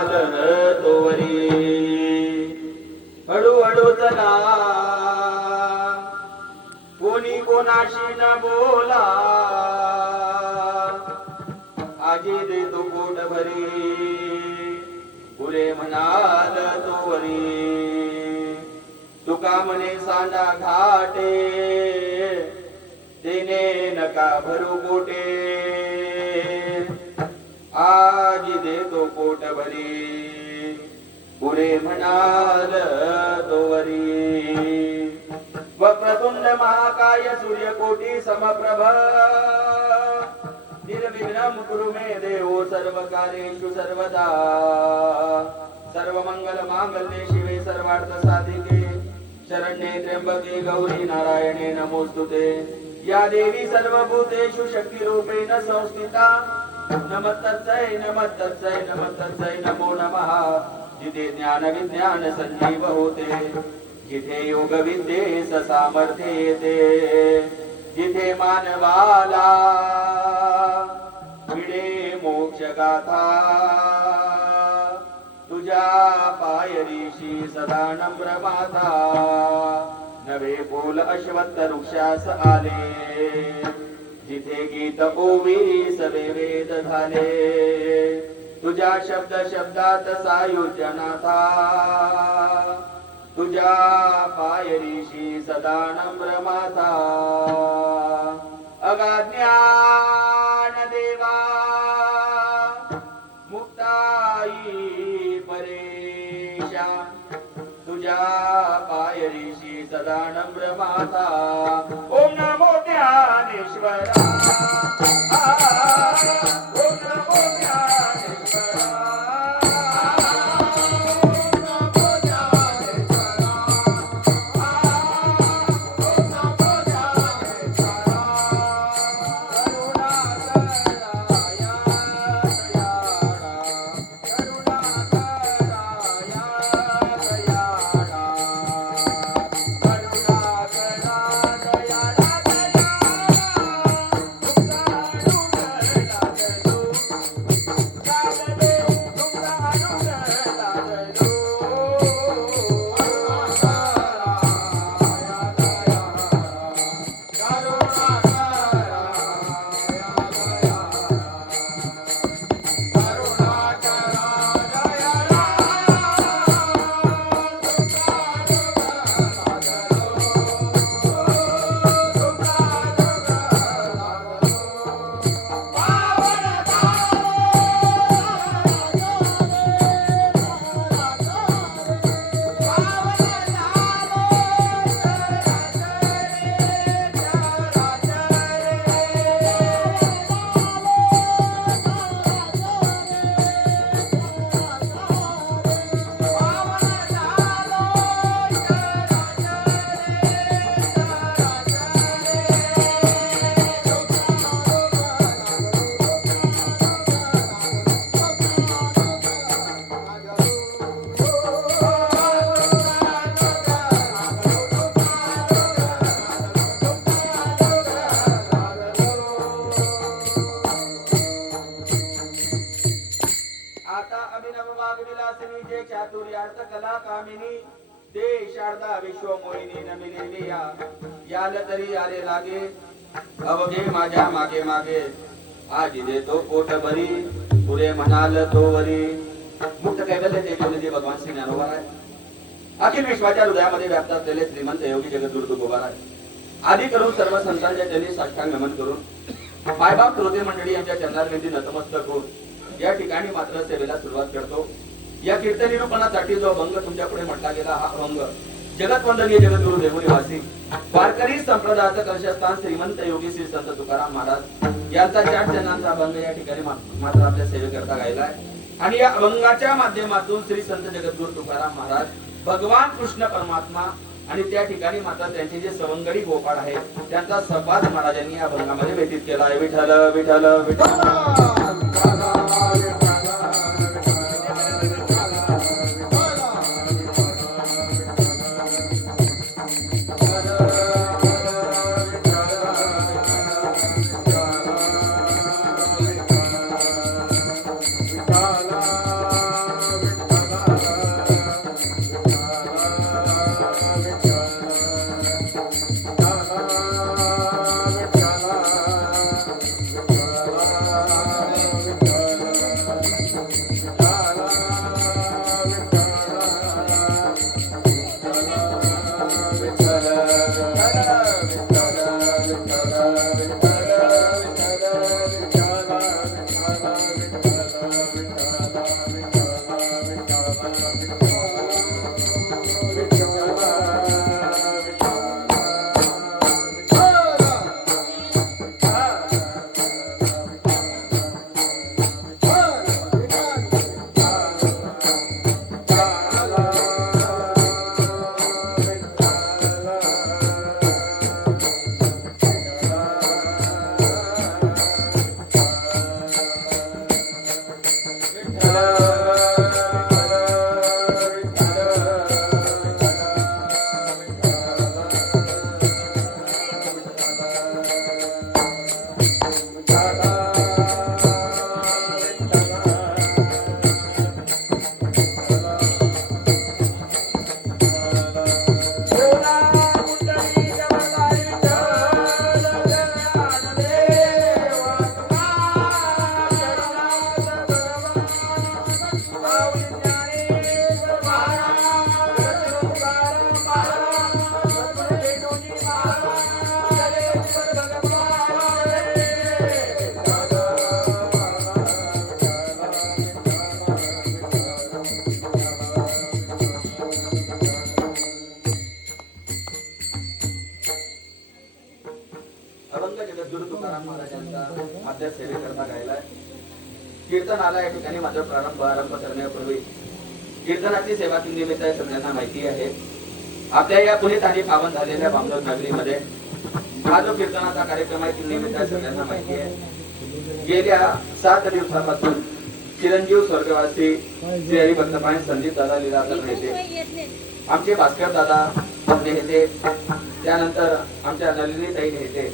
म्हणाल तोवरी हळूहळू चला कोणी कोणाशी न बोला आजी देतो पोट भरी पुरे म्हणाल तोवरी तुका म्हणे सांडा घाटे देणे नका भरू पोटे आजी देतो पोट भरी पुरे म्हणाल तोवरी वक्रतुंड महाकाय सूर्यकोटी समप्रभ निर्विघ्नं कुरु मे देव सर्वकार्येषु सर्वदा सर्वमंगल मांगल्ये शिवे सर्वार्थ साधिके शरण्ये त्र्यंबके गौरी नारायणे नमोस्तुते या देवी सर्वभूतेषु शक्तिरूपेण संस्थिता नमस्तस्यै नमस्तस्यै नमस्तस्यै नमो नमः जिथे ज्ञान विज्ञान संजीव होते जिथे योग विद्येस सामर्थ्य येते जिथे मानवाला मिळे मोक्ष गाथा तुझ्या पायरीशी सदा नम्र माता नवे बोल अश्वत्थ वृक्षास आले जिथे गीत ओवी सवे वेद झाले तुझ्या शब्द शब्दात सायुज्यनाथा तुझ्या पायरीशी सदा नम्र माता अगाज्ञान देवा मुक्ताई परेशा तुझ्या पायरीशी सदा नम्र माता ओम नमो ज्ञानेश्वरा ओम नमो ज्ञानेश्वरा चातुर्यार्थ कला कामिनी ते शारदा विश्व मोहिनी नमिनी याल तरी आले लागे अवघे माझ्या मागे मागे आज देतो पोट भरी पुरे म्हणाल तो वरी मुक्त कैवल्य ते बोलले भगवान श्री ज्ञानोबा आहे अखिल विश्वाच्या हृदयामध्ये व्याप्त असलेले श्रीमंत योगी जगद्गुरु तुकोबा आहे आदी करून सर्व संतांच्या चरणी साष्टांग नमन करून मायबाप श्रोते मंडळी यांच्या चरणांमध्ये नतमस्तक होऊन या ठिकाणी मात्र सेवेला सुरुवात करतो या कीर्तन निरूपणासाठी जो अभंग तुमच्या पुढे म्हटला गेला हा अभंग जगतवंदनीय जगद्गुरु देवनिवासी वारकरी संप्रदायाचं कर्षस्थान श्रीमंत योगी श्री संत तुकाराम महाराज यांचा 4 जणांचा अभंग या ठिकाणी मात्र आपल्या सेवेकरता गायलाय आणि या अभंगाच्या माध्यमातून श्री संत जगद्गुरु तुकाराम महाराज भगवान कृष्ण परमात्मा आणि त्या ठिकाणी मात्र त्यांचे जे सवंगडी गोपाळ आहेत त्यांचा सहवास महाराजांनी या अभंगामध्ये व्यतीत केला आहे विठ्ठल विठ्ठल विठ्ठल कीर्तनाला या ठिकाणी मात्र आरंभ करण्यापूर्वी कीर्तनाची सेवा किती निमित्त आहे सगळ्यांना माहिती आहे. आपल्या या पुणे आणि पावन झालेल्या बांगलोर नगरीमध्ये हा जो कीर्तनाचा कार्यक्रम आहे किती निमित्त आहे सगळ्यांना माहिती आहे. गेल्या 7 दिवसापासून चिरंजीव स्वर्गवासी श्री हरिभक्तपायन संदीप दादा लीलाधर नेते, आमचे भास्कर दादा नेते, त्यानंतर आमच्या नलिनीताई नेते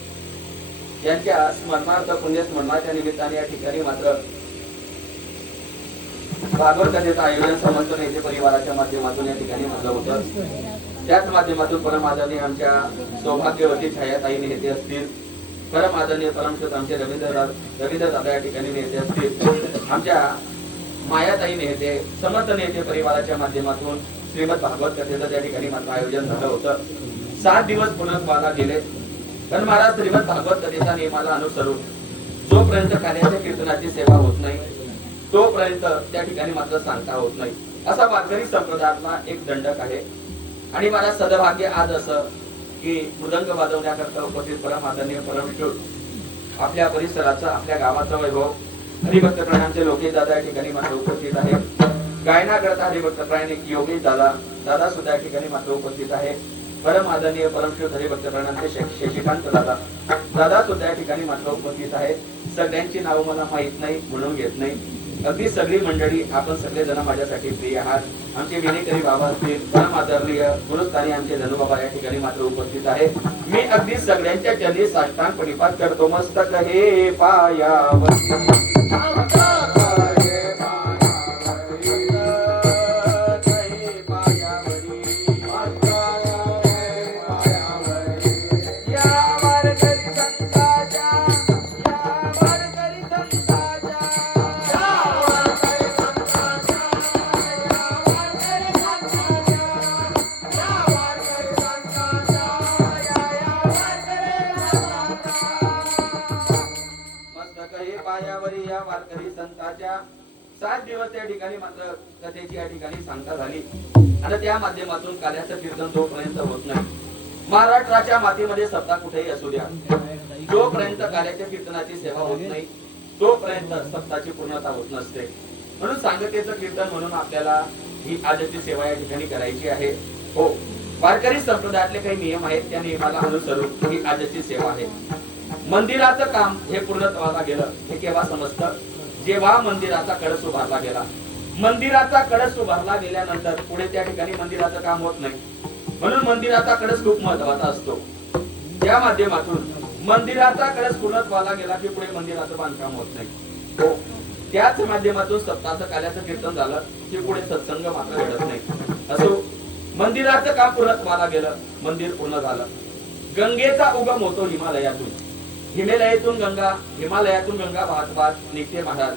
यांच्या स्मरणार्थ पुण्यस्मरणाच्या निमित्ताने या ठिकाणी मात्र भागवत कथेचं आयोजन समस्त नेते परिवाराच्या माध्यमातून या ठिकाणी म्हटलं होतं. त्याच माध्यमातून परम आदरणीय आमच्या सौभाग्यवती छायाताई नेते असतील, परम आदरणीय परमश्रोत आमचे रवींद्र दादा या ठिकाणी नेते असतील, आमच्या मायाताई नेते, समर्थ नेते परिवाराच्या माध्यमातून श्रीमद भागवत कथेचं त्या ठिकाणी मात्र आयोजन झालं होतं. 7 दिवस पुनर्वाला गेले. पण महाराज श्रीमद भागवत कथेच्या नियमाला अनुसरून जोपर्यंत कार्याच्या कीर्तनाची सेवा होत नाही तोपर्यंत त्या ठिकाणी मात्र सांगता होत नाही. असा वारकरी संप्रदायातला एक दंडक आहे. आणि मला सदभाग्य आज असं की मृदंग वाजवण्याकरता उपस्थित परम आदरणीय परमश्रोत आपल्या परिसराचा आपल्या गावाचा वैभव हरिभक्त प्राणांचे लोकेश दादा या ठिकाणी मात्र उपस्थित आहे. गायनाकरता हरिभक्त प्राण योगेश दादा सुद्धा या ठिकाणी मात्र उपस्थित आहे. परम आदरणीय परमश्रोत हरिभक्त प्राणांचे शशिकांत दादा सुद्धा या ठिकाणी मात्र उपस्थित आहे. सगळ्यांची नाव मला माहित नाही म्हणून घेत नाही. अगदी सगळी मंडळी आपण सगळे जण माझ्यासाठी प्रिय आहात. आमचे विनेकरी बाबा असतील, परम आदरणीय गुरुस्थानी आमचे धनुबाबा या ठिकाणी मात्र उपस्थित आहे. मी अगदी सगळ्यांच्या चरणी साष्टांग प्रणिपात करतो. मस्तक हे पायावर या वारकरी संतांच्या 7 दिवस या ठिकाणी मात्र कथेची या ठिकाणी सांगता झाली. आणि त्या माध्यमातून कार्याचं कीर्तन जोपर्यंत होत नाही, महाराष्ट्राच्या मातीमध्ये सत्ता कुठेही असू द्या, जोपर्यंत कार्याच्या कीर्तनाची सेवा होत नाही तोपर्यंत सत्ताची पूर्णता होत नसते. म्हणून सांगतेचं कीर्तन म्हणून आपल्याला ही आजची सेवा या ठिकाणी करायची आहे. हो, वारकरी संप्रदायातले काही नियम आहेत, त्या नियमाला अनुसरून ही आजची सेवा आहे. मंदिराचं काम हे पूर्णत्वाला गेलं हे केव्हा समजतं? जेव्हा मंदिराचा कळस उभारला गेला. मंदिराचा कळस उभारला गेल्यानंतर पुढे त्या ठिकाणी मंदिराचं काम होत नाही. म्हणून मंदिराचा कळस खूप महत्वाचा असतो. त्या माध्यमातून मंदिराचा कळस पूर्णत्वाला गेला की पुढे मंदिराचं बांधकाम होत नाही. हो, त्याच माध्यमातून सप्ताहाचं कार्याचं कीर्तन झालं की पुढे सत्संग मात्र घडत नाही. असो, मंदिराचं काम पूर्णत्वाला गेलं, मंदिर पूर्ण झालं. गंगेचा उगम होतो हिमालयातून. हिमालयातून गंगा वाहत निघते महाराज.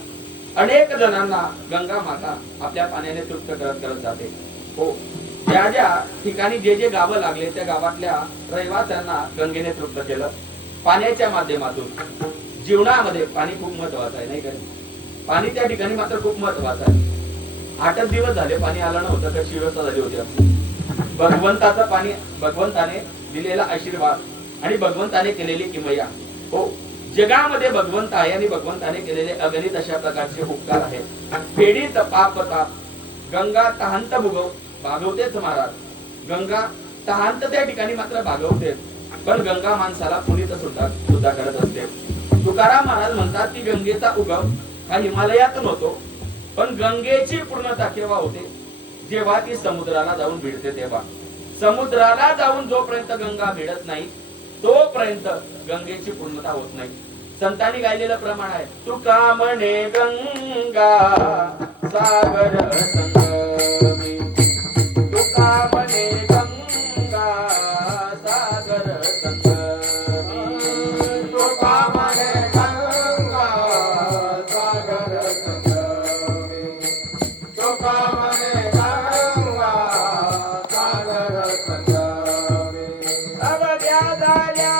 अनेक जणांना गंगा माता आपल्या पाण्याने तृप्त करत जाते. हो, ज्या ज्या ठिकाणी जे गावं लागले त्या गावातल्या रहिवाशांना गंगेने तृप्त केलं. पाण्याच्या माध्यमातून जीवनामध्ये पाणी खूप महत्वाचं आहे, नाही का? पाणी त्या ठिकाणी मात्र खूप महत्वाचं आहे. 8 दिवस झाले पाणी आलं नव्हतं, कशी व्यवस्था झाली होती? भगवंताचं पाणी, भगवंताने दिलेला आशीर्वाद आणि भगवंताने केलेली किमया. हो, जगामध्ये भगवंत आहे आणि भगवंताने केलेले अगणित अशा प्रकारचे उपकार आहेत. फेडीत पाप ताप गंगा तहांत भागवतेच महाराज. गंगा तहांत त्या ठिकाणी मात्र भागवते, पण गंगा माणसाला पुनीत सुद्धा करत असते. तुकाराम महाराज म्हणतात की गंगेचा उगम हा हिमालयातून होतो, पण गंगेची पूर्णता केव्हा होते? जेव्हा ती समुद्राला जाऊन भिडते तेव्हा. समुद्राला जाऊन जोपर्यंत गंगा भिडत नाही तोपर्यंत गंगेची पूर्णता होत नाही. संतांनी गायलेलं प्रमाण आहे, तुका म्हणे गंगा सागर संगमी, तुका म्हणे गंगा सागर संगमी, तुका म्हणे गंगा सागर संगमी, तुका म्हणे गंगा सागर संगमी. अवघ्या झाल्या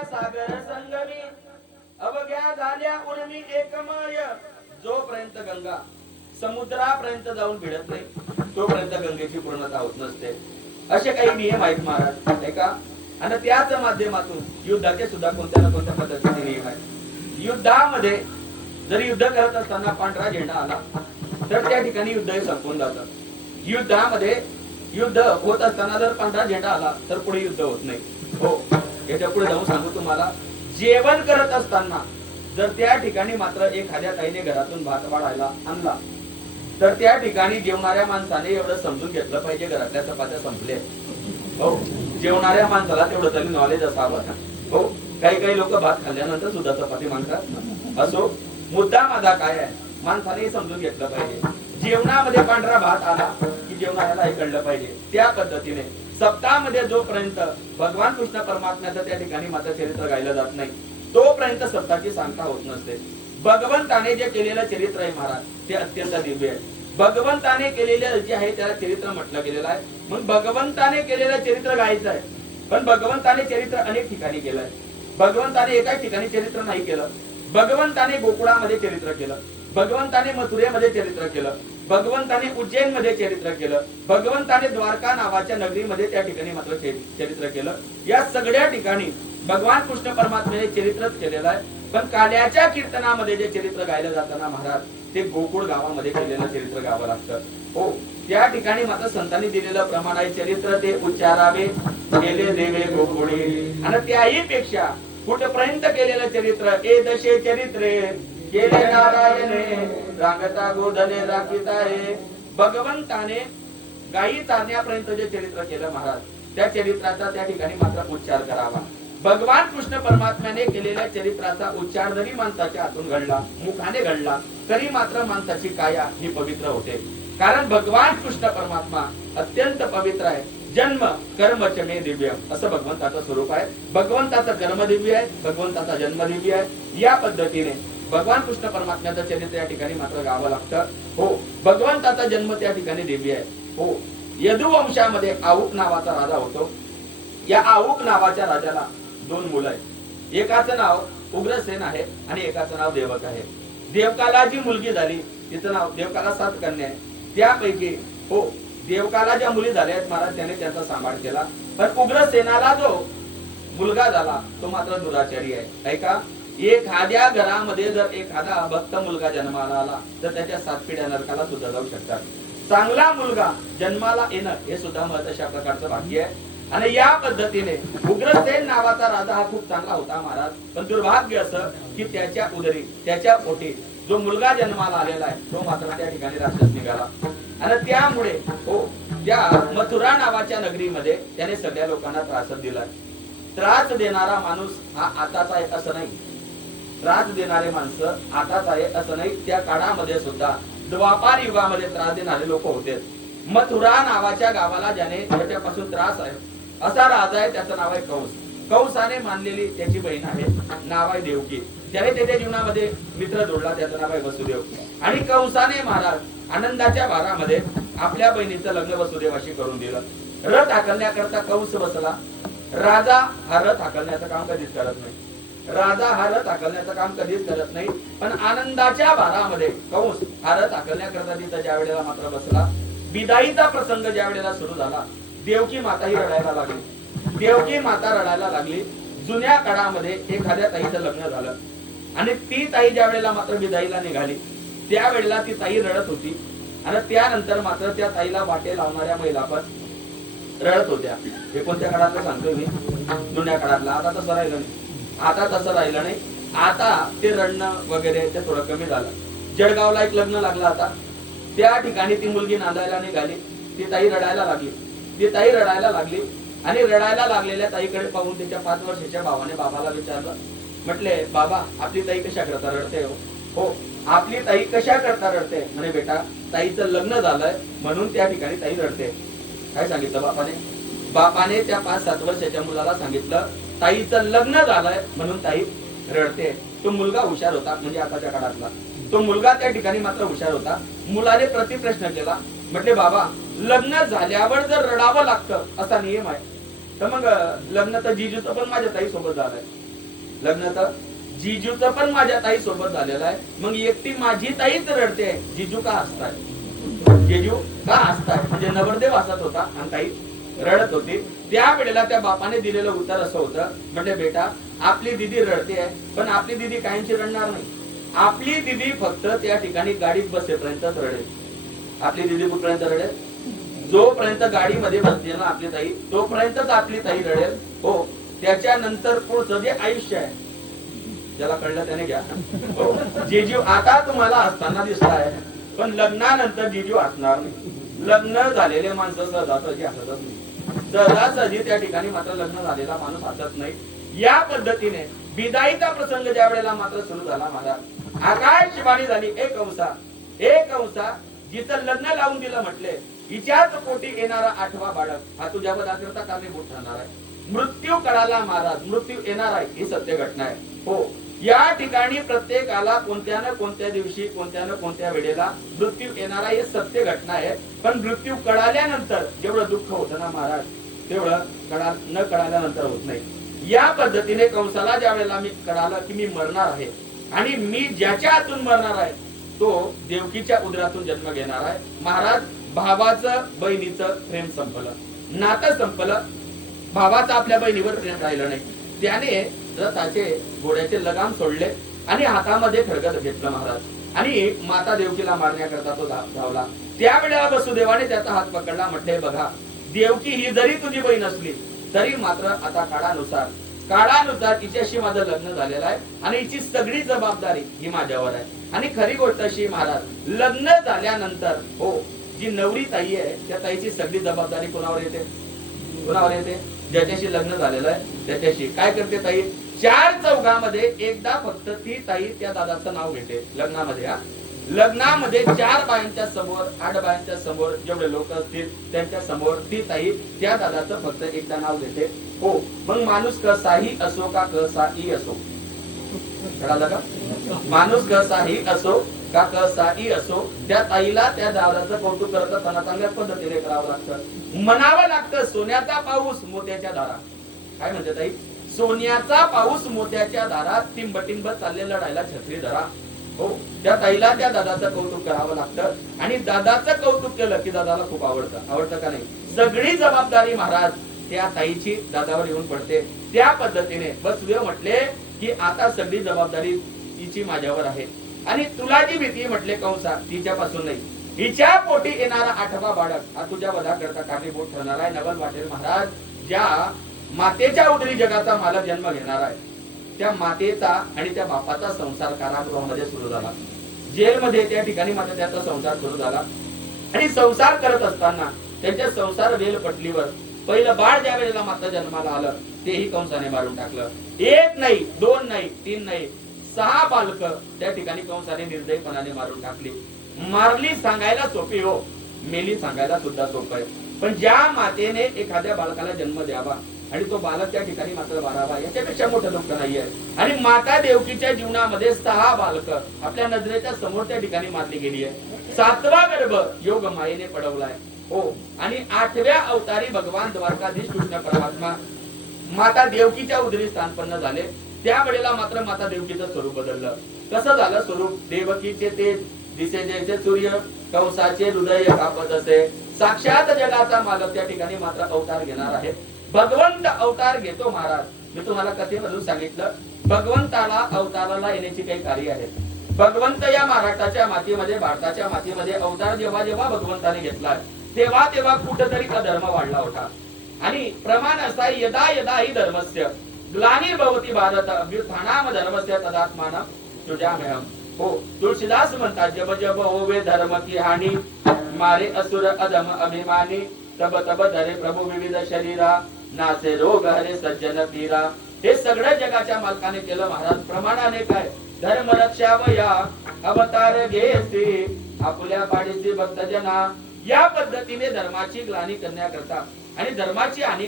सागर संगमी अवघ्या झाल्या उर्मी एकमय. जोपर्यंत गंगा समुद्रापर्यंत जाऊन भिडत नाही तोपर्यंत गंगेची पूर्णता होत नसते. असे काही नियम आहेत महाराज, नाही का? आणि त्याच माध्यमातून युद्धाचे सुद्धा कोणत्या ना कोणत्या पद्धतीचे नियम आहेत. युद्धामध्ये जर युद्ध करत असताना पांढरा झेंडा आला तर त्या ठिकाणी युद्ध हे संपून जातं. युद्धामध्ये युद्ध होत असताना जर पांढरा झेंडा आला तर पुढे युद्ध होत नाही. हो, याच्या पुढे जाऊन सांगू तुम्हाला. जेवण करत असताना जर त्या ठिकाणी मात्र एखाद्या ताईने घरातून भात वाढायला आणला तर त्या ठिकाणी जेवणाऱ्या माणसाने एवढं समजून घेतलं पाहिजे घरातल्या चपात्या संपले. हो, जेवणाऱ्या माणसाला तेवढं तरी नॉलेज असावं. हो, काही काही लोक भात खाल्ल्यानंतर सुद्धा चपाती मागतात. असो, मुद्दा माझा काय आहे, माणसाने समजून घेतलं पाहिजे. जेवणामध्ये पांढरा भात आला की जेवणाऱ्याला हे कळलं पाहिजे. त्या पद्धतीने सप्ताहामध्ये जोपर्यंत भगवान कृष्ण परमात्म्याचं त्या ठिकाणी मात्र चरित्र गायलं जात नाही तोपर्यंत सप्ताहाची सांगता होत नसते. भगवंताने जे केलेलं चरित्र आहे महाराज ते अत्यंत दिव्य आहे. भगवंताने केलेलं जे आहे त्याला चरित्र म्हटलं गेलेलं आहे. मग भगवंताने केलेलं चरित्र गायचं आहे. पण भगवंताने चरित्र अनेक ठिकाणी केलंय. भगवंताने एकाच ठिकाणी चरित्र नाही केलं. भगवंताने गोकुळामध्ये चरित्र केलं, भगवंताने मथुरेमध्ये चरित्र केलं, भगवंताने उज्जैन मध्ये चरित्र केलं, भगवंताने द्वारका नावाच्या नगरीमध्ये त्या ठिकाणी मात्र चरित्र केलं. या सगळ्या ठिकाणी भगवान कृष्ण परमात्म्याने चरित्रच केलेलं आहे. पण काल्याच्या कीर्तनामध्ये जे चरित्र गायलं जाताना महाराज ते गोकुळ गावामध्ये केलेलं चरित्र गावं लागतं. हो, त्या ठिकाणी मात्र संतांनी दिलेलं प्रमाण आहे, चरित्र ते उच्चारावे गेले देवे गोकुळी. आणि त्याही पेक्षा कुठपर्यंत केलेलं चरित्र, ए दशे चरित्रे केले नारायणे रांगता गोधने राखिताये. भगवंताने गायी चालण्यापर्यंत जे चरित्र केलं महाराज त्या चरित्राचा त्या ठिकाणी मात्र उच्चार करावा. भगवान कृष्ण परमात्म्याने केलेल्या चरित्राचा उच्चार जरी माणसाच्या हातून घडला, मुखाने घडला, तरी मात्र माणसाची काया ही पवित्र होते. कारण भगवान कृष्ण परमात्मा अत्यंत पवित्र आहे. जन्म कर्म च मे दिव्य असं भगवंताचं स्वरूप आहे. भगवंताचं कर्म दिव्य आहे, भगवंताचा जन्म दिव्य आहे. या पद्धतीने भगवान कृष्ण परमात्म्याचं चरित्र या ठिकाणी मात्र गावं लागतं. हो, भगवंताचा जन्म त्या ठिकाणी दिव्य आहे. हो, यदुवंशामध्ये आऊक नावाचा राजा होतो. या आऊक नावाच्या राजाला दोन मुलं आहेत. एकाचं नाव उग्रसेन आहे आणि एकाचं नाव देवक आहे. देवकाला जी मुलगी झाली तिचं नाव, देवकाला 7 कन्या आहे. त्यापैकी हो, देवकाला ज्या मुली झाल्या आहेत महाराज त्याने त्यांचा सांभाळ केला. पण उग्रसेनाला जो मुलगा झाला तो मात्र दुराचारी आहे. ऐका, एखाद्या घरामध्ये जर एखादा भक्त मुलगा जन्माला आला तर त्याच्या 7 पिढ्या नरकाला सुद्धा जाऊ शकतात. चांगला मुलगा जन्माला येणं हे सुद्धा अशा प्रकारचं भाग्य आहे. आणि या पद्धतीने उग्रसेन नावाचा राजा हा खूप चांगला होता महाराज. पण दुर्भाग्य असं की त्याच्या उदरी त्याच्या पोटी जो मुलगा जन्माला आलेला आहे तो मात्र त्या ठिकाणी राक्षस निघाला. आणि त्यामुळे हो, त्या मथुरा नावाच्या नगरीमध्ये त्याने सगळ्या लोकांना त्रास दिला. त्रास देणारा माणूस हा आताच आहे असं नाही, त्रास देणारे माणसं आताच आहे असं नाही. त्या काळामध्ये सुद्धा द्वापार युगामध्ये त्रास देणारे लोक होते. मथुरा नावाच्या गावाला ज्याच्यापासून त्रास आहे असा राजा आहे, त्याचं नाव आहे कंस. कंसाने मानलेली त्याची बहीण आहे, नाव आहे देवकी. ज्याने त्याच्या जीवनामध्ये मित्र जोडला त्याचं नाव आहे वसुदेव. आणि कंसाने महाराज आनंदाच्या भारामध्ये आपल्या बहिणीचं लग्न वसुदेवाशी करून दिलं. रथ हाकलण्याकरता कंस बसला. राजा हा रथ हाकलण्याचं काम कधीच करत नाही. राजा हा रथ हाकलण्याचं काम कधीच करत नाही. पण आनंदाच्या भारामध्ये कंस हा रथ हाकलण्याकरता तिथं ज्या वेळेला मात्र बसला, विदाईचा प्रसंग ज्या वेळेला सुरू झाला, देवकी माता ही रडायला लागली. देवकी माता रडायला लागली. जुन्या काळामध्ये एखाद्या ताईचं लग्न झालं आणि ती ताई ज्या वेळेला मात्र विदाईला निघाली त्यावेळेला ती ताई रडत होती. आणि त्यानंतर मात्र त्या ताईला वाटे लावणाऱ्या महिला पण रडत होत्या. हे कोणत्या काळातलं सांगतोय मी, जुन्या काळातला. आता तसं राहिलं नाही, आता तसं राहिलं नाही. आता ते रडणं वगैरे ते थोडं कमी झालं. जळगावला एक लग्न लागलं. आता त्या ठिकाणी ती मुलगी नांदायला निघाली. ती ताई रडायला लागली. ती ताई रडायला लागली आणि रडायला लागलेल्या ताईकडे पाहून त्याच्या 5 वर्षाच्या भावाने बाबाला विचारलं. म्हटले, बाबा आपली ताई कशा करता रडते हो? आपली ताई कशा करता रडते? म्हणे बेटा ताईचं लग्न झालंय म्हणून त्या ठिकाणी ताई रडते. काय सांगितलं बापाने? बापाने त्या 5-7 वर्षाच्या मुलाला सांगितलं ताईचं लग्न झालंय म्हणून ताई रडते. तो मुलगा हुशार होता, म्हणजे आताच्या काळातला तो मुलगा त्या ठिकाणी मात्र हुशार होता. मुलाने प्रतिप्रश्न केला, म्हटले बाबा लग्न झाल्यावर जर रडावं लागतं असा नियम आहे, तर मग लग्न तर जिजूचं पण माझ्या ताई सोबत झालंय, लग्न तर जिजूचं पण माझ्या ताई सोबत झालेलं आहे, मग एकटी माझी ताईच रडते, जिजू का हसताय? जिजू का हसताय? म्हणजे नवरदेव हसत होता आणि ताई रडत होती. त्या वेळेला त्या बापाने दिलेलं उत्तर असं होतं, म्हणजे बेटा आपली दीदी रडते आहे, पण आपली दीदी कायमची रडणार नाही. आपली दीदी फक्त त्या ठिकाणी गाडीत बसेपर्यंतच रडेल. आपली दीदी कुठपर्यंत रडेल? जोपर्यंत गाडीमध्ये बसते ना आपली ताई, तोपर्यंतच आपली ताई रडेल. हो, त्याच्यानंतर पुढचं जे आयुष्य आहे, ज्याला कळलं त्याने घ्या. हो, जिजू आता तुम्हाला हसताना दिसताय, पण लग्नानंतर जिजू हसणार नाही. लग्न झालेले माणसं सहजासहजी हसतच नाही. सहजासहजी त्या ठिकाणी मात्र लग्न झालेला माणूस हसत नाही. या पद्धतीने बिदाईचा प्रसंग ज्या वेळेला मात्र सुरू झाला महाराज, आकाशवाणी झाली एक अंसा जिचं लग्न लावून दिलं म्हटले, हिच्याच पोटी येणारा 8वा बाळक हा तुझ्या पदाकरता कारणीभूत ठरणार आहे. मृत्यू कळाला महाराज, मृत्यू येणार आहे, ही सत्य घटना आहे. हो, या ठिकाणी प्रत्येकाला कोणत्या ना कोणत्या दिवशी कोणत्या ना कोणत्या वेळेला मृत्यू येणारा हे सत्य घटना आहे. पण मृत्यू कळाल्यानंतर जेवढं दुःख होतं ना महाराज, तेवढं न कळाल्यानंतर होत नाही. या पद्धतीने कंसाला ज्या वेळेला मी कळालं की मी मरणार आहे आणि मी ज्याच्या हातून मरणार आहे तो देवकीच्या उदरातून जन्म घेणार आहे, महाराज भावाचं बहिणीचं प्रेम संपलं, नातं संपलं. भावाचं आपल्या बहिणीवर प्रेम राहिलं नाही. त्याने रथाचे घोड्याचे लगाम सोडले आणि हातामध्ये खडगद घेतलं महाराज आणि माता देवकीला मारण्याकरता तो धावला. त्यावेळेला वसुदेवाने त्याचा हात पकडला, म्हटले बघा देवकी ही जरी तुझी बहीण असली तरी मात्र आता काळानुसार हिच्याशी माझं लग्न झालेलं आहे आणि हिची सगळी जबाबदारी ही माझ्यावर आहे. आणि खरी गोष्ट अशी महाराज, लग्न झाल्यानंतर हो जी नवरी ताई आहे त्या ताईची सगळी जबाबदारी कोणावर येते? कोणावर येते? ज्याच्याशी लग्न झालेलं आहे त्याच्याशी. काय करते ताई? 4 चौघामध्ये एकदा फक्त ती ताई त्या दादाचं नाव घेते लग्नामध्ये. लग्नामध्ये 4 बायांच्या समोर 8 बायांच्या समोर जेवढे लोक असतील त्यांच्या समोर ती ताई त्या दादाचं फक्त एकदा नाव घेते. हो, मग माणूस कसाही असो का कसाही असो, कळालं का? माणूस कसाही असो का कसाही असो, त्या ताईला त्या दादाचं कौतुक करत असताना चांगल्या पद्धतीने करावं लागतं, म्हणावं लागतं सोन्याचा पाऊस मोत्याच्या धारा. काय म्हणते ताई? सोन्याचा पाऊस मोत्याच्या धारात, टिंब चालले लढायला छत्री धरा. हो, त्या ताईला त्या दादाचं कौतुक करावं लागतं आणि दादाचं कौतुक केलं की दादाला खूप आवडतं का नाही? सगळी जबाबदारी महाराज त्या ताईची दादावर येऊन पडते. त्या पद्धतीने वसुदेव म्हटले की आता सगळी जबाबदारी तिची माझ्यावर आहे आणि तुला जी भीती म्हटले कंसा तिच्यापासून नाही, हिच्या पोटी येणारा 8वा बाळक हा तुझ्या वधाकरता कारणीभूत ठरणार आहे. नवल वाटेल महाराज, ज्या मातेच्या उदरी जगाचा मालक जन्म घेणार आहे त्या मातेचा आणि त्या बापाचा संसार कारागृहामध्ये सुरू झाला. जेलमध्ये त्या ठिकाणी मात्र त्याचा संसार सुरू झाला आणि संसार करत असताना त्यांच्या संसार वेलपटलीवर पहिलं बाळ ज्या वेळेला माता जन्माला आलं तेही कंसाने मारून टाकलं. 1 नाही 2 नाही 3 नाही 6 बालक त्या ठिकाणी कंसाने निर्दयपणाने मारून टाकली. मारली सांगायला सोपी हो, मेली सांगायला सुद्धा सोपं आहे. पण ज्या मातेने एखाद्या बालकाला जन्म द्यावा आणि तो बालक त्या ठिकाणी मात्र वारावा याच्यापेक्षा मोठं दुःख नाहीये. आणि माता देवकीच्या जीवनामध्ये 6 बालक आपल्या नजरेच्या समोर त्या ठिकाणी मारली गेली आहे. 7वा गर्भ योग मायेने पडवलाय. हो, आणि 8व्या अवतारी भगवान द्वारकाधीश कृष्ण परमात्मा माता देवकीच्या उदरी स्थानपन्न झाले. त्यावेळेला मात्र माता देवकीचं स्वरूप बदललं. कसं झालं स्वरूप? देवकीचे तेज दिसे जैसे सूर्य, कंसाचे हृदय कापत असे. साक्षात जगाचा मालक त्या ठिकाणी मात्र अवतार घेणार आहे. भगवंत अवतार घेतो महाराज. मी तुम्हाला कथेमधून सांगितलं, भगवंताला अवताराला येण्याची काही कार्य आहेत. भगवंत या महाराष्ट्राच्या मातीमध्ये, भारताच्या मातीमध्ये अवतार जेव्हा जेव्हा भगवंताने घेतला तेव्हा कुठेतरी अधर्म वाढला होता. आणि प्रमाण असा यदा यदा ही धर्मस्य ग्लानिर्भवती भारत अभ्युत्थानाम धर्मस्य तदात्मानं सृजाम्यहम्. हो, तुळशीदास म्हणतात, जब जब होवे धर्म की हानी, मारे असुर अधम अभिमानी, तब तब धरे प्रभू विविध शरीरा, नासे रोग हरे सज्जन पीरा. हे सगळं जगाच्या मालकाने केलं महाराज. प्रमाणाने काय? धर्म रक्षावया अवतार घेते आपल्या पाडीचे भक्त जना. या पद्धतीने धर्माची ग्लानी करण्याकरता आणि धर्माची हानी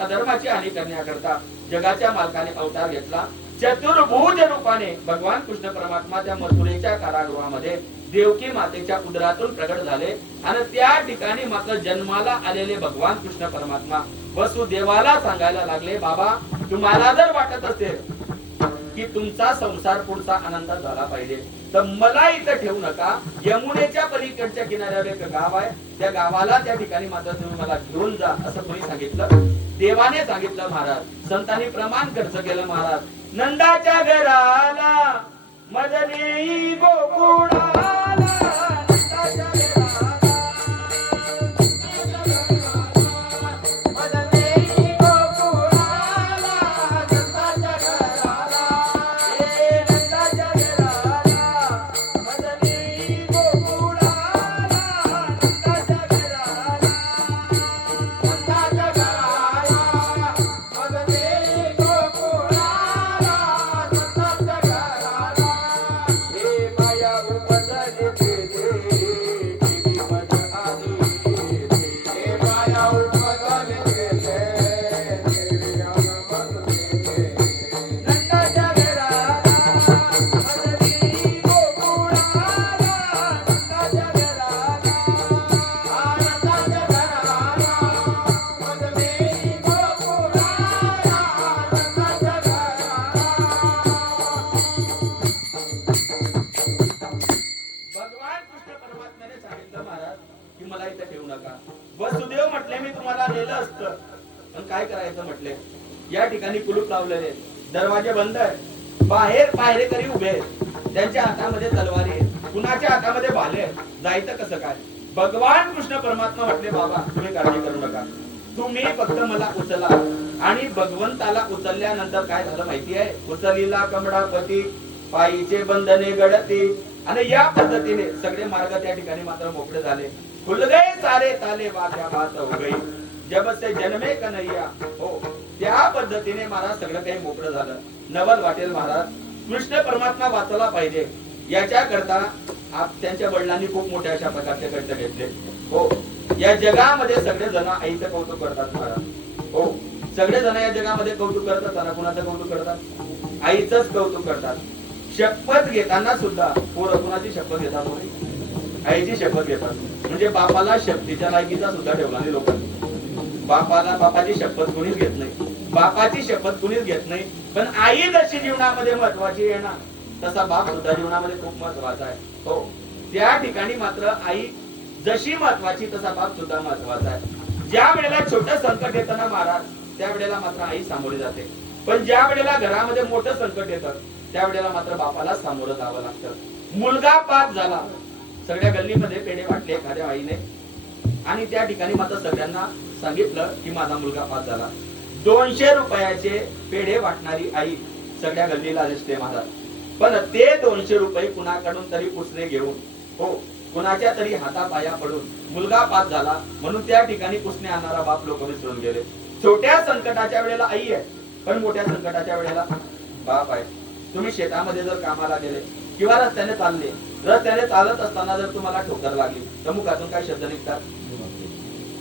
अधर्माची हानी करण्याकरता जगाच्या मालकाने अवतार घेतला. चतुर्भुज रूपाने भगवान कृष्ण परमात्मा त्या मथुरेच्या कारागृहामध्ये देवकी मातेच्या उदरातून प्रगट झाले आणि त्या ठिकाणी मात्र जन्माला आलेले भगवान कृष्ण परमात्मा वसुदेवाला सांगायला लागले, बाबा तुम्हाला जर वाटत असेल की तुमचा संसार पुढचा आनंदात झाला पाहिजे तर मला इथं ठेवू नका. यमुनेच्या पलीकडच्या किनाऱ्यावर एक गाव आहे, त्या गावाला त्या ठिकाणी मात्र तुम्ही मला घेऊन जा असं कोणी सांगितलं? देवाने सांगितलं महाराज. संतांनी प्रमाण खर्च केलं महाराज. नंदाच्या घराला मदने गोकुळाला नंदाच्या वसुदेव म्हटले मी तुम्हाला नेलं असतं पण काय करायचं म्हटले. या ठिकाणी कुलूप लावलेले, दरवाजे बंद आहे, बाहेर पायरेकरी उभे आहेत, त्यांच्या हातामध्ये तलवारी आहे, कुणाच्या हातामध्ये भाले आहे, जायचं कसं काय? भगवान कृष्ण परमात्मा म्हटले बाबा तुम्ही काळजी करू नका, तुम्ही फक्त मला उचला. आणि भगवंताला उचलल्यानंतर काय झालं माहिती आहे? उचलीला कमळापती पायीचे बंधने गडती. आणि या पद्धतीने सगळे मार्ग त्या ठिकाणी मात्र मोकळे झाले. खुल गए सारे ताले वाक्या बात हो गई जब से जन्मे कन्हैया. हो त्या पद्धतीने महाराज सगळं काही मोकळं झालं. नवल वाटेल महाराज कृष्ण परमात्मा वाचला पाहिजे याच्याकरता त्यांच्या वडिलांनी खूप मोठ्या अशा प्रकारचे कष्ट घेतले. हो या जगामध्ये सगळे जण आईचं कौतुक करतात महाराज. हो सगळे जण या जगामध्ये कौतुक करतात. कुणाचं कौतुक करतात? आईचंच कौतुक करतात. शपथ घेताना सुद्धा पोरं कुणाची शपथ घेतात? आईची शपथ घेतात. म्हणजे बापाला शक्तीच्या लायकीचा सुद्धा ठेवला नाही लोकांनी. बापाची शपथ कोणीच घेत नाही, बापाची शपथ कोणीच घेत नाही. पण आई जशी जीवनामध्ये महत्वाची आहे ना तसा बाप सुद्धा जीवनामध्ये खूप महत्वाचा आहे. हो त्या ठिकाणी मात्र आई जशी महत्वाची तसा बाप सुद्धा महत्वाचा आहे. ज्या वेळेला छोटं संकट येतं ना महाराज त्या वेळेला मात्र आई सामोरी जाते. पण ज्या वेळेला घरामध्ये मोठं संकट येतं त्यावेळेला मात्र बापाला सामोरं जावं लागतं. मुलगा पास झाला, सगळ्या गल्लीमध्ये पेढे वाटले एखाद्या आईने आणि त्या ठिकाणी मात्र सगळ्यांना सांगितलं की माझा मुलगा पास झाला. 200 रुपयाचे पेढे वाटणारी आई सगळ्या गल्लीला दिसते महाराज. पण ते 200 रुपये कुणाकडून तरी पुसणे घेऊन हो कुणाच्या तरी हातापाया पडून मुलगा पास झाला म्हणून त्या ठिकाणी पुसणे आणणारा बाप लोक विसरून गेले. छोट्या संकटाच्या वेळेला आई आहे पण मोठ्या संकटाच्या वेळेला बाप आहे. तुम्ही शेतामध्ये जर कामाला गेले किंवा रस्त्याने चालले, रस्त्याने चालत असताना जर तुम्हाला ठोकर लागली तर मुखातून काय शब्द निघतात?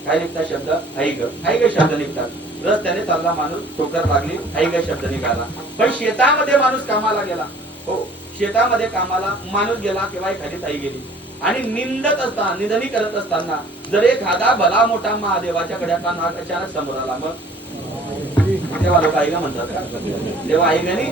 काय निघतात शब्द? आई ग शब्द निघतात. रस्त्याने चालला माणूस, ठोकर लागली, आई ग शब्द निघाला. पण शेतामध्ये माणूस कामाला गेला, हो शेतामध्ये कामाला माणूस गेला किंवा एखादी ताई गेली आणि निंदणी करत असताना जर एखादा भला मोठा महादेवाच्या कड्याचा नाग अचानक समोर आला मग तेव्हा लोक आईला म्हणतात का? तेव्हा आई नाही,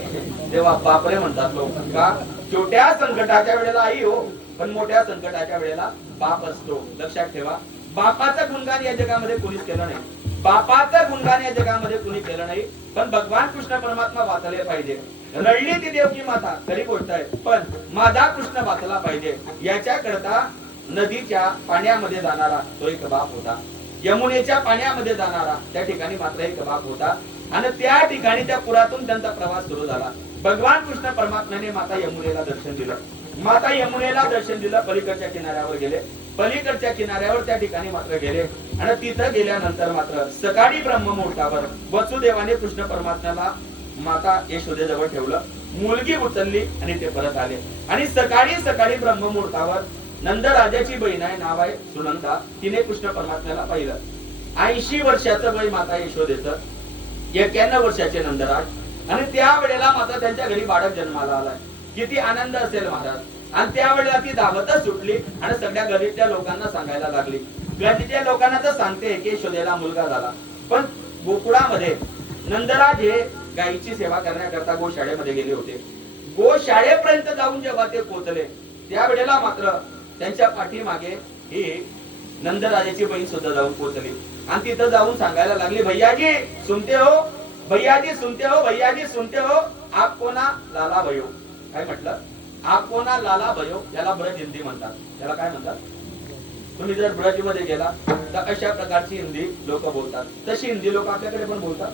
तेव्हा बापरे म्हणतात लोक. का? छोट्या संकटाच्या वेळेला आई हो पण मोठ्या संकटाच्या वेळेला बाप असतो. लक्षात ठेवा. बापाचं गुणगान या जगामध्ये कोणीच केलं नाही, बापाचं गुणगान या जगामध्ये कोणी केलं नाही. पण भगवान कृष्ण परमात्मा वाचले पाहिजे. रडली ती देवकी माता खरी गोष्ट आहे पण माझा कृष्ण वाचला पाहिजे याच्याकरता नदीच्या पाण्यामध्ये जाणारा तो एक बाप होता. यमुनेच्या पाण्यामध्ये जाणारा त्या ठिकाणी मात्र एक बाप होता. आणि त्या ठिकाणी त्या पुरातून त्यांचा प्रवास सुरू झाला. भगवान कृष्ण परमात्म्याने माता यमुनेला दर्शन दिलं. माता यमुनेला दर्शन दिलं. पलीकडच्या किनाऱ्यावर गेले. पलीकडच्या किनाऱ्यावर त्या ठिकाणी मात्र गेले आणि तिथं गेल्यानंतर मात्र सकाळी ब्रह्ममुहूर्तावर वसुदेवाने कृष्ण परमात्म्याला माता यशोदेजवळ ठेवलं मुलगी उचलली आणि ते परत आले. आणि सकाळी सकाळी ब्रह्ममुहूर्तावर नंदराजाची बहीण आहे, नाव आहे सुनंदा, तिने कृष्ण परमात्म्याला पाहिलं. 80 वर्षाचं वय माता यशोदेचं, 91 वर्षाचे नंदराज. आणि त्या वेळेला मात्र त्यांच्या घरी बाळक जन्माला आलाय. किती आनंद असेल महाराज. आणि त्यावेळेला ती धावतच सुटली आणि सगळ्या गलीतल्या लोकांना सांगायला लागली. गलीतल्या लोकांना तर सांगते की यशोदेला मुलगा झाला. पण गोकुळामध्ये नंदराज हे गायीची सेवा करण्याकरता गोशाळेमध्ये गेले होते. गोशाळेपर्यंत जाऊन जेव्हा ते पोहोचले त्यावेळेला मात्र त्यांच्या पाठीमागे ही नंदराजाची बहीण सुद्धा जाऊन पोहोचली. आणि तिथं जाऊन सांगायला लागली, भैयाजी सुनते हो, भैयाजी सुनते हो, भैयाजी सुनते हो, आप कोना लाला भयो. काय म्हटलं? आप कोना लाला भयो. याला ब्रज हिंदी म्हणतात. याला काय म्हणतात? तुम्ही जर ब्रज मध्ये गेला तर अशा प्रकारची हिंदी लोक बोलतात. तशी हिंदी लोक आपल्याकडे पण बोलतात.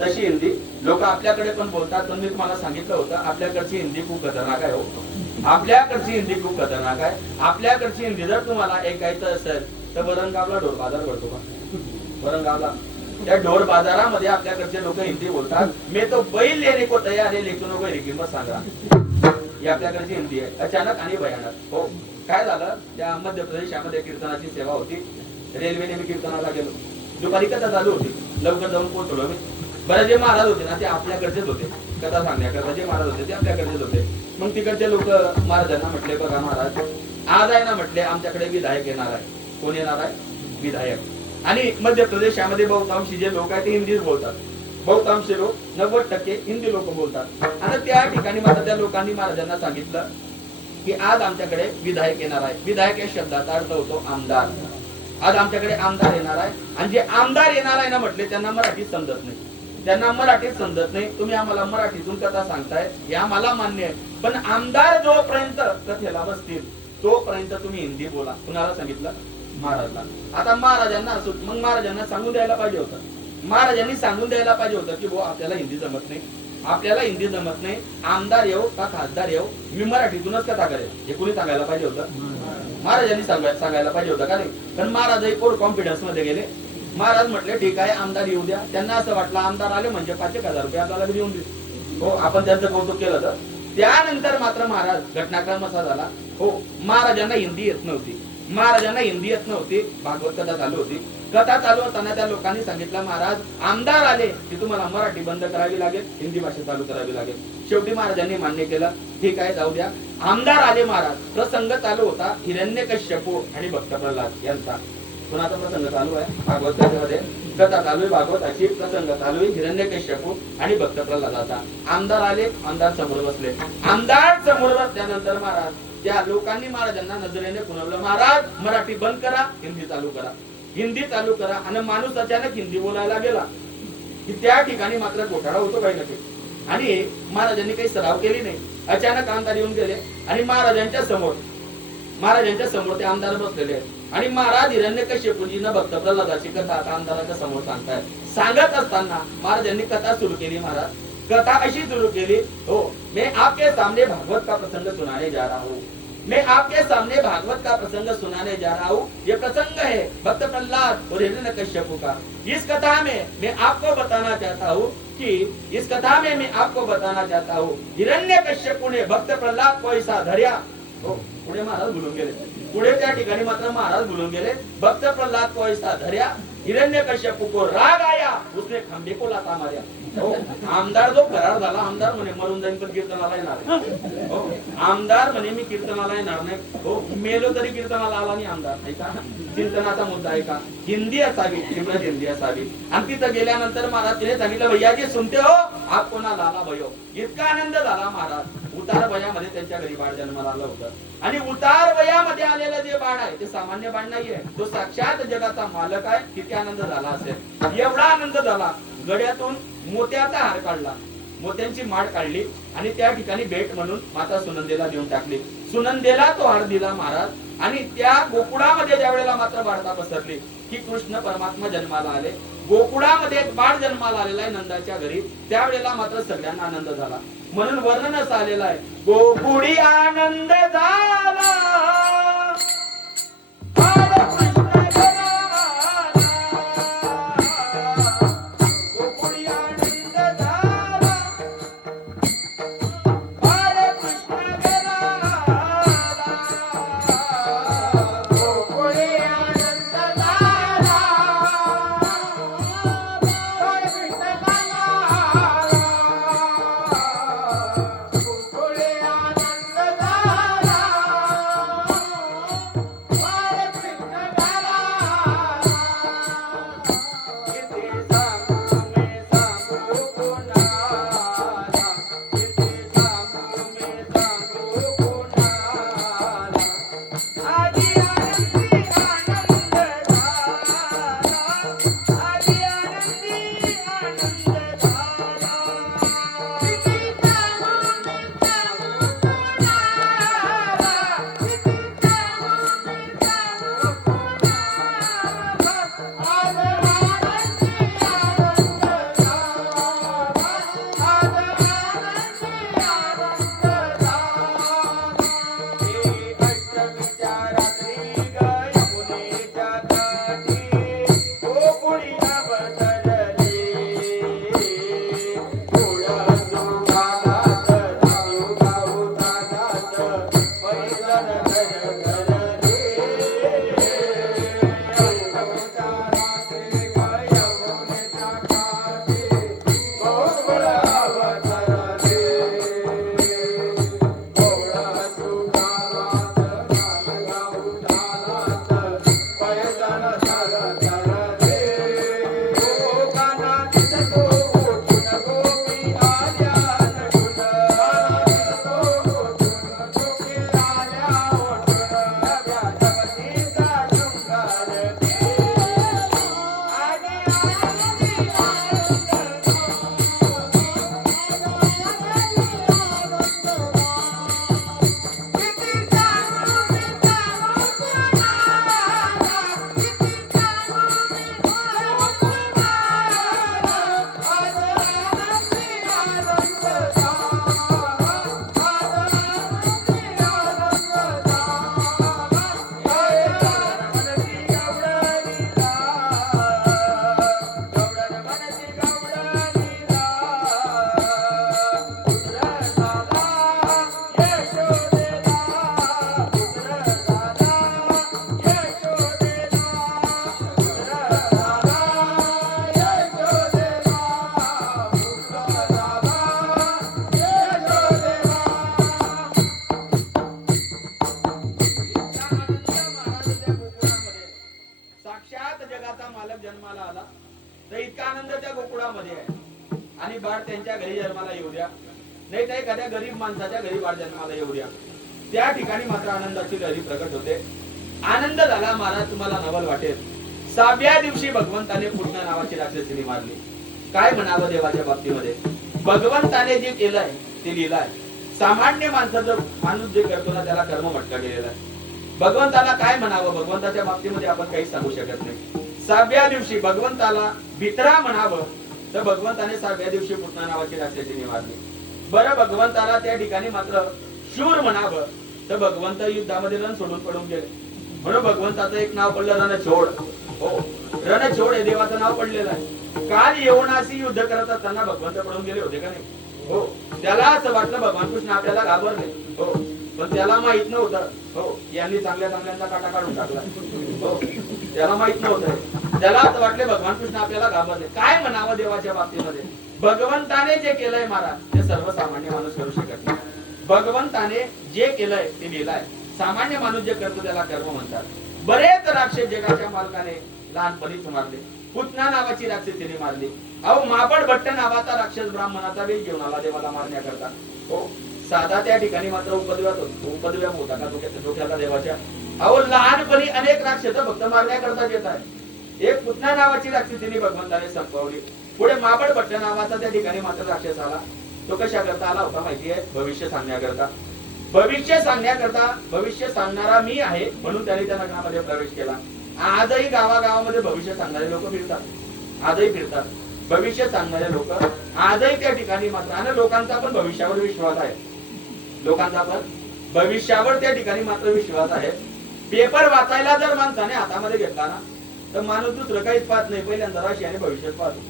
तशी हिंदी लोक आपल्याकडे पण बोलतात. पण मी तुम्हाला सांगितलं होतं आपल्याकडची हिंदी खूप खतरनाक आहे. हो, आपल्याकडची हिंदी खूप खतरनाक आहे. आपल्याकडची हिंदी जर तुम्हाला ऐकायचं असेल तर बरंगावला ढोर बाजार भरतो का? बरंगावला त्या ढोर बाजारामध्ये आपल्याकडचे लोक हिंदी बोलतात. मी तो बैल लेने को तयार है लेकिन वो मेरी किंमत सांग रहा. ही आपल्याकडची हिंदी आहे. अचानक आणि भयानक. हो, काय झालं, त्या मध्य प्रदेशामध्ये कीर्तनाची सेवा होती. रेल्वेने मी कीर्तनाला गेलो. दुपारी कथा चालू होती. लवकर जाऊन पोहोचलो मी. बरं, जे महाराज होते ना ते आपल्याकडचेच होते. कथा सांगण्याकरता जे महाराज होते ते आपल्याकडचेच होते. मग तिकडचे लोक महाराजांना म्हटले, बघा महाराज, आज आहे ना म्हटले आमच्याकडे विधायक येणार आहे. कोण येणार आहे? विधायक. आणि मध्य प्रदेशामध्ये बहुतांश जे लोक आहेत ते हिंदीच बोलतात. बहुतांश लोक 90% हिंदी लोक बोलतात. आणि त्या ठिकाणी मात्र त्या लोकांनी महाराजांना सांगितलं की आज आमच्याकडे विधायक येणार आहे. विधायक या शब्दाचा अर्थ होतो आमदार. आज आमच्याकडे आमदार येणार आहे. आणि जे आमदार येणार आहे ना म्हटले त्यांना मराठी समजत नाही. त्यांना मराठीत समजत नाही. तुम्ही आम्हाला मराठीतून कथा सांगताय हे आम्हाला मान्य आहे. पण आमदार जोपर्यंत कथेला बसतील तोपर्यंत तुम्ही हिंदी बोला. कुणाला सांगितलं? महाराजला. आता महाराजांना मग महाराजांना सांगून द्यायला पाहिजे होतं. महाराजांनी सांगून द्यायला पाहिजे होतं की आपल्याला हिंदी जमत नाही, आपल्याला हिंदी जमत नाही. आमदार येऊ का खासदार येऊ मी मराठीतूनच कथा करेल हे कोणी सांगायला पाहिजे होतं? महाराजांनी सांगायला पाहिजे होतं का नाही? पण महाराजही ओव्हर कॉन्फिडन्स मध्ये गेले. महाराज म्हटले ठीक आहे आमदार येऊ द्या. त्यांना असं वाटलं आमदार आले म्हणजे 5,000 रुपये आपल्याला देऊन देऊ. हो, आपण त्यांचं कौतुक केलं तर. त्यानंतर मात्र महाराज घटनाक्रम असा झाला. हो, महाराजांना हिंदी येत नव्हती. महाराजांना हिंदी येत नव्हती. भागवत कथा चालू होती. कथा चालू होताना त्या लोकांनी सांगितलं महाराज आमदार आले की तुम्हाला मराठी बंद करावी लागेल, हिंदी भाषा चालू करावी लागेल. शेवटी महाराजांनी मान्य केलं, ठीक आहे जाऊ द्या. आमदार आले महाराज. प्रसंग चालू होता हिरण्यकश्यपू आणि भक्त प्रल्हाद यांचा. कुणाचा प्रसंग चालू आहे? भागवत कथेमध्ये कथा चालू आहे. भागवताची प्रसंग चालू आहे हिरण्यकश्यपू आणि भक्त प्रल्हादाचा. आमदार आले, आमदार समोर बसले. आमदार समोर बसल्यानंतर महाराज त्या लोकांनी महाराजांना नजरेने पुनवलं, महाराज मराठी बंद करा, हिंदी चालू करा, हिंदी चालू करा. आणि माणूस अचानक हिंदी बोलायला गेला की त्या ठिकाणी मात्र घोटाळा होतो काही नक्की. आणि महाराजांनी काही सराव केली नाही. अचानक आमदार येऊन गेले आणि महाराजांच्या समोर ते आमदार बसलेले आहेत. आणि महाराज हिरण्यकश्यपूजींना भक्त प्रल्हादाची कथा आता आमदाराच्या समोर सांगतायत. सांगत असताना महाराजांनी कथा सुरू केली. महाराज कथा अशी सुरू केली, हो मैं आपके सामने भागवत का प्रसंग सुनाने जा रहा हूँ. मैं आपके सामने भागवत का प्रसंग सुनाने जा रहा हूँ. ये प्रसंग है भक्त प्रल्हाद और हिरण्यकश्यपू का. इस कथा में मैं आपको बताना चाहता हूँ हिरण्यकश्यपू ने भक्त प्रल्हाद को ऐसा धर्या. हो, पुढे महाराज बोलून गेले. पुढे त्या ठिकाणी मात्र महाराज बोलून गेले, भक्त प्रल्हाद को ऐसा धर्या, हिरण्यकश्यपू को राग आया, उसने खंबे को लाता मार्या. हो, आमदार जो फरार झाला. आमदार म्हणे मरून जाईन पण कीर्तनाला येणार नाही. हो, आमदार म्हणे मी कीर्तनाला येणार नाही. हो, मेलो तरी कीर्तनाला आला नाही आमदार. नाही का? कीर्तनाचा मुद्दा आहे का? हिंदी असावी, तीव्र हिंदी असावी. आणि तिथं गेल्यानंतर महाराज तिने सांगितलं, भैयाजी सुनते हो आप कोना लाला भयो. इतका आनंद झाला महाराज. उतार वयामध्ये त्यांच्या घरी बाळ जन्माला आलं होतं. आणि उतार वयामध्ये आलेलं जे बाळ आहे ते सामान्य बाळ नाहीये, तो साक्षात जगाचा मालक आहे. किती आनंद झाला असेल. एवढा आनंद झाला, गड्यातून मोत्याचा हार काढला, मोत्यांची माळ काढली आणि त्या ठिकाणी भेट म्हणून माता सुनंदेला देऊन टाकली. सुनंदेला तो हार दिला महाराज. आणि त्या गोकुळामध्ये ज्या वेळेला मात्र वार्ता पसरली की कृष्ण परमात्मा जन्माला आले, गोकुळामध्ये एक बाळ जन्माला आलेला आहे नंदाच्या घरी, त्यावेळेला मात्र सगळ्यांना आनंद झाला. म्हणून वर्णन असं आलेलं आहे, गोकुळी आनंद झाला. बालक जन्माला आला तर इतका आनंद त्या गोकुळामध्ये आहे आणि बाळ त्यांच्या घरी जन्माला येऊ द्या, नाही तर एखाद्या गरीब माणसाच्या घरी बाळ जन्माला येऊ द्या, त्या ठिकाणी मात्र आनंदाची लहरी प्रकट होते. आनंद झाला महाराज, तुम्हाला नवल वाटेल. 6व्या दिवशी भगवंताने पूर्ण नावाची राक्षसीने मारली. काय म्हणावं देवाच्या बाबतीमध्ये, भगवंताने जे केलंय ते लिहिलंय. सामान्य माणसाचं माणूस जे करतो ना त्याला कर्म म्हटलं गेलेलं आहे. भगवंताला काय म्हणावं, भगवंताच्या बाबतीमध्ये आपण काही सांगू शकत नाही. 6व्या दिवशी भगवंताला भित्रा म्हणावं तर भगवंताने 6व्या दिवशी पूर्ण नावाची राक्षसीने मारली. बरं, भगवंताला त्या ठिकाणी मात्र शूर म्हणावं तर भगवंत युद्धामध्ये रण सोडून पडून गेले. म्हणून भगवंताचं एक नाव पडलं रणछोड. हो, रणछोड हे देवाचं नाव पडलेलं आहे. काल यवनाशी युद्ध करत असताना भगवंत पडून गेले होते का नाही? हो, त्याला असं वाटलं भगवान कृष्ण आपल्याला घाबरले. हो, पण त्याला माहित नव्हतं हो यांनी चांगल्या चांगल्यांचा काटा काढून टाकला. हो, त्याला माहित नव्हतं. त्याला असं वाटले भगवान कृष्ण आपल्याला घाबरले. काय म्हणावं देवाच्या बाबतीमध्ये, भगवंताने जे केलंय महाराज ते सर्वसामान्य माणूस करू शकत नाही. भगवंताने जे केलंय ते लिहिलंय. सामान्य माणूस जे करतो त्याला कर्म म्हणतात. बरेच राक्षस जगाच्या मालकाने लहानपणीच मारले. पुतना नावाची राक्षसीने मारली. अहो, माबड भट्ट नावाचा राक्षस ब्राह्मणाचा वेश घेऊन आला देवाला मारण्याकरता. हो, साधा त्या ठिकाणी मात्र उपद्व्याप होता का डोक्याला देवाच्या. अहो, लहानपणी अनेक राक्षस भक्त मारण्याकरता येत आहे. एक पुतना नावाची राक्षसीने भगवंताने संपवली. पुढे माबड भट्ट नावाचा त्या ठिकाणी मात्र राक्षस आला. तो कशा करता आला होता माहिती आहे? भविष्य सांगण्याकरता. भविष्य सांगण्याकरता, भविष्य सांगणारा मी आहे म्हणून त्याने त्या नगरामध्ये प्रवेश केला. आजही गावागावामध्ये भविष्य सांगणारे लोक फिरतात, आजही फिरतात. भविष्य सांगणारे लोक आजही त्या ठिकाणी मात्र, आणि लोकांचा पण भविष्यावर विश्वास आहे. लोकांचा पण भविष्यावर त्या ठिकाणी मात्र विश्वास आहे. पेपर वाचायला जर माणसाने हातामध्ये घेतला ना तर माणूस दुसरं काहीच पाहत नाही, पहिल्यांदा राशी आणि भविष्य पाहतो.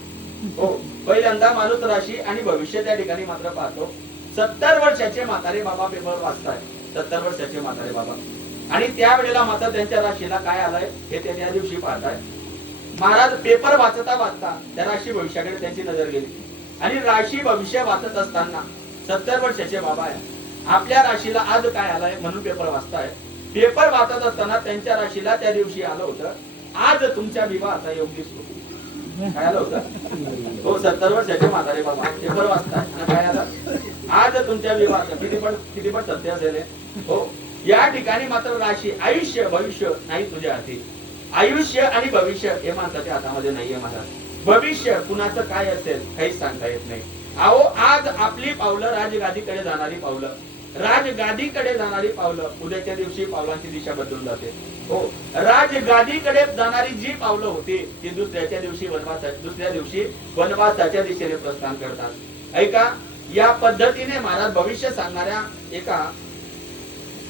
हो, पहिल्यांदा माणूस राशी आणि भविष्य त्या ठिकाणी मात्र पाहतो. 70 वर्षाचे म्हातारे बाबा पेपर वाचताय, 70 वर्षाचे म्हातारे बाबा, आणि त्यावेळेला मात्र त्यांच्या राशीला काय आलंय हे ते त्या दिवशी पाहताय. महाराज पेपर वाचता वाचता त्या राशी भविष्याकडे त्यांची नजर गेली आणि राशी भविष्य वाचत असताना 70 वर्षाचे बाबा आहे, आपल्या राशीला आज काय आलंय म्हणून पेपर वाचताय. पेपर वाचत असताना त्यांच्या राशीला त्या दिवशी आलं होतं, आज तुमच्या विवाहाचा योग दिसतो. काय आलं होतं? हो, 70 वर्षाचे म्हातारे बाबा पेपर वाचताय आणि काय आलं? आज तुमच्या विवाहाचा. किती पण सत्य असेल. हो, या ठिकाणी मात्र राशी, आयुष्य भविष्य नाही तुझ्या हाती. आयुष्य आणि भविष्य हे माणसाच्या हातामध्ये नाहीये महाराज. भविष्य कुणाचं काय असेल काहीच सांगता येत नाही. अहो, आज आपली पावलं राजगादीकडे जाणारी पावलं, राजगादीकडे जाणारी पावलं उद्याच्या दिवशी पावलांची दिशा बदलून जाते. हो, राजगादीकडे जाणारी जी पावलं होती ती दुसऱ्या दिवशी वनवासाच्या दिशेने प्रस्थान करतात. ऐका, या पद्धतीने महाराज भविष्य सांगणाऱ्या एका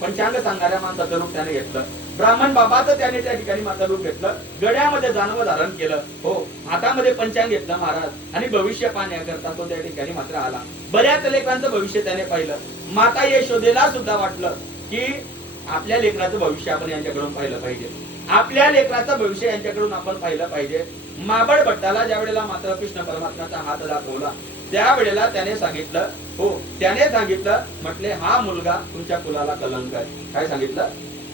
पंचांग सांगणाऱ्या माणसाचं रूप त्याने घेतलं. ब्राह्मण बाबाचं त्याने त्या ठिकाणी मात्र रूप घेतलं. गड्यामध्ये जानव धारण केलं. हो, हातामध्ये पंचांग घेतलं महाराज आणि भविष्य पाहण्याकरता तो त्या ठिकाणी मात्र आला. बऱ्याच लेकरांचं भविष्य त्याने पाहिलं. माता यशोदेला सुद्धा वाटलं की आपल्या लेकराचं भविष्य आपण यांच्याकडून पाहिलं पाहिजे, आपल्या लेकराचं भविष्य यांच्याकडून आपण पाहिलं पाहिजे. माबड भट्टाला ज्या वेळेला मात्र कृष्ण परमात्म्याचा हात दाखवला त्यावेळेला त्याने सांगितलं, हो त्याने सांगितलं, म्हटले हा मुलगा तुमच्या कुलाला कलंक आहे. काय सांगितलं?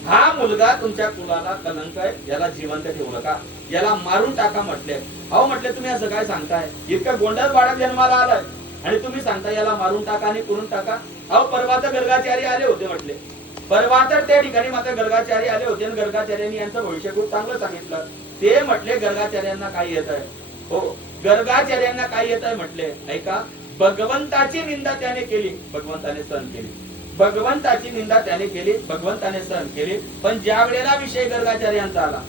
हा मुलगा तुमच्या कुलाला कलंक आहे, याला जिवंत ठेवू नका, याला मारून टाका म्हटले. अहो म्हटले तुम्ही असं काय सांगताय, इतकं गोंडस बाळक जन्माला आलाय आणि तुम्ही सांगता याला मारून टाका आणि पुरून टाका. अहो परवाच गर्गाचारी आले होते म्हटले, परवा तर त्या ठिकाणी मात्र गर्गाचारी आले होते आणि गर्गाचार्यांनी यांचं भविष्य खूप चांगलं सांगितलं. ते म्हटले गर्गाचार्यांना काय येत आहे? हो, गर्गाचार्यांना काय येत आहे म्हटले. ऐका, भगवंताची निंदा त्याने केली, भगवंताने सहन केली. भगवंताची निंदा त्याने केली, भगवंताने सहन केली. पण ज्या वेळेला विषय गर्गाचार्यांचा आला,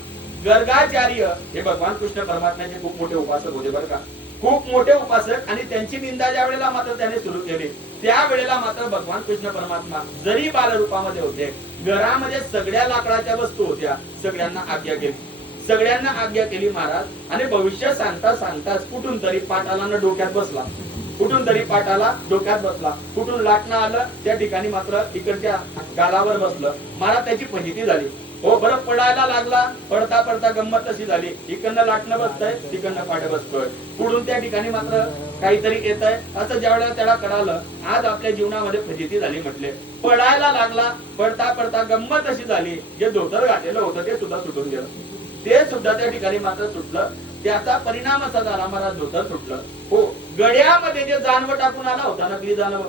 गर्गाचार्य हे भगवान कृष्ण परमात्म्याचे खूप मोठे उपासक होते बरं का, खूप मोठे उपासक. आणि त्यांची निंदा ज्या वेळेला मात्र त्याने सुरू केली त्यावेळेला मात्र भगवान कृष्ण परमात्मा जरी बालरूपामध्ये होते, घरामध्ये सगळ्या लाकडाच्या वस्तू होत्या, सगळ्यांना आज्ञा केली, सगळ्यांना आज्ञा केली महाराज. आणि भविष्य सांगता सांगताच कुठून तरी पाटाला न डोक्यात बसला, कुठून तरी पाटाला डोक्यात बसला, कुठून लाटणं आलं त्या ठिकाणी मात्र इकडच्या गालावर बसलं. महाराज त्याची फजिती झाली. हो, बरं पडायला लागला, पडता पडता गंमत अशी झाली, इकडनं लाटणं बसतंय, तिकडनं पाठ बसतोय, पुढून त्या ठिकाणी मात्र काहीतरी येत आहे. असं ज्या वेळेला त्याला कळालं आज आपल्या जीवनामध्ये फजिती झाली म्हटले, पडायला लागला, पडता पडता गंमत अशी झाली, जे धोतर घातलेलं होतं ते सुद्धा सुटून गेलं. ते सुद्धा त्या ठिकाणी मात्र सुटलं. त्याचा परिणाम असा झाला, महाराज धोतर सुटलं. हो, गड्यामध्ये जे जानवं टाकून आला होता, नकली जानवं,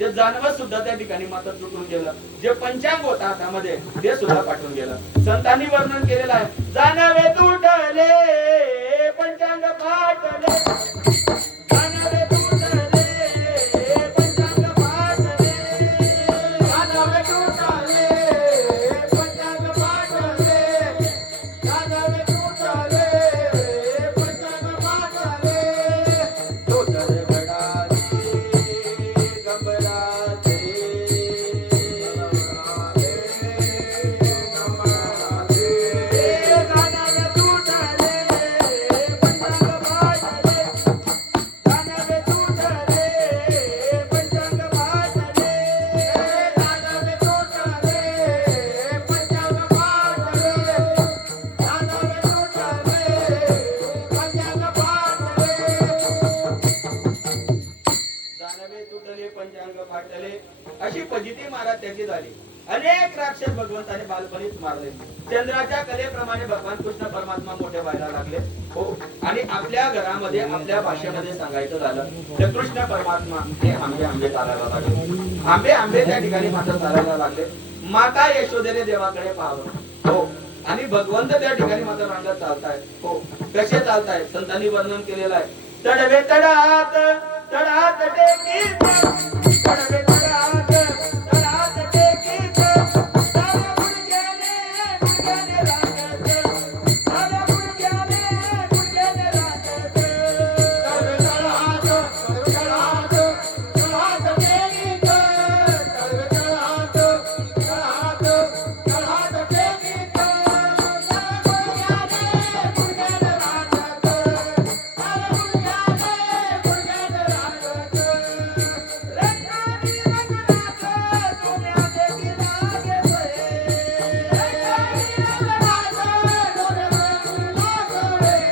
ते जानवं सुद्धा त्या ठिकाणी मात्र तुटून गेलं. जे पंचांग होता हातामध्ये ते सुद्धा पाठवून गेलं. संतांनी वर्णन केलेलं आहे, जानवे तुटले पंचांग फाटले, जानवे तुटले पंचांग फाटले, जानवे तुटले पंचांग फाटले, जानवे तुटले पंचांग फाटले, धोतर गडाचे गंभराचे पंचांग फाटले, अशी फजिती महाराज त्याची झाली. अनेक राक्षस भगवंताने बालपणीच मारले. चंद्राच्या कलेप्रमाणे भगवान कृष्ण परमात्मा मोठे व्हायला लागले. हो, आणि आपल्या घरामध्ये आपल्या भाषेमध्ये सांगायचं झालं तर कृष्ण परमात्मा हे आंबे आंबे चालायला लागले. आंबे आंबे त्या ठिकाणी मात्र चालायला लागले. माता यशोदेने देवाकडे पाहावं. हो, आणि भगवंत त्या ठिकाणी मात्र रांगत चालताय. हो, कसे चालताय संतांनी वर्णन केलेलं आहे. तडवे तडात तडात टेकीत, तडवे तडात तडात टेकीत, डाव्या गुडघ्याने गुडघ्याने रांगत, डाव्या गुडघ्याने गुडघ्याने रांगत, तडवे तडात तडवे तडात तडात टेकीत, तडवे तडात तडात तडात टेकीत, डाव्या गुडघ्याने गुडघ्याने रांगत, डाव्या गुडघ्याने गुडघ्याने रांगत, रंगारी रंगनाथ सोन्या देवी लागे बळे, रंगारी रंगनाथ सोन्या देवी लागे बळे,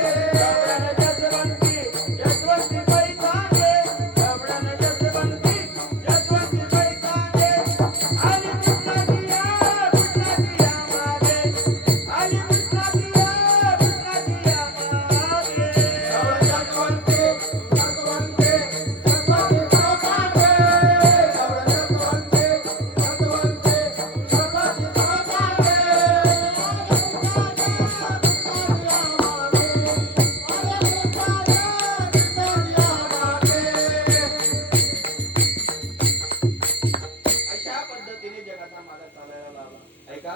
जसवंती जसवंती पैसाने, गबडन जसवंती जसवंती पैसाने, आली कृष्णाजिया कृष्णाजिया मागे, आली कृष्णाजिया कृष्णाजिया मागे, जसवंती जसवंती जसवंती पैसाने, गबडन जसवंती जसवंती जसवंती पैसाने, अशा पद्धतीने जगाचा मार्ग चालायला लावला. ऐका,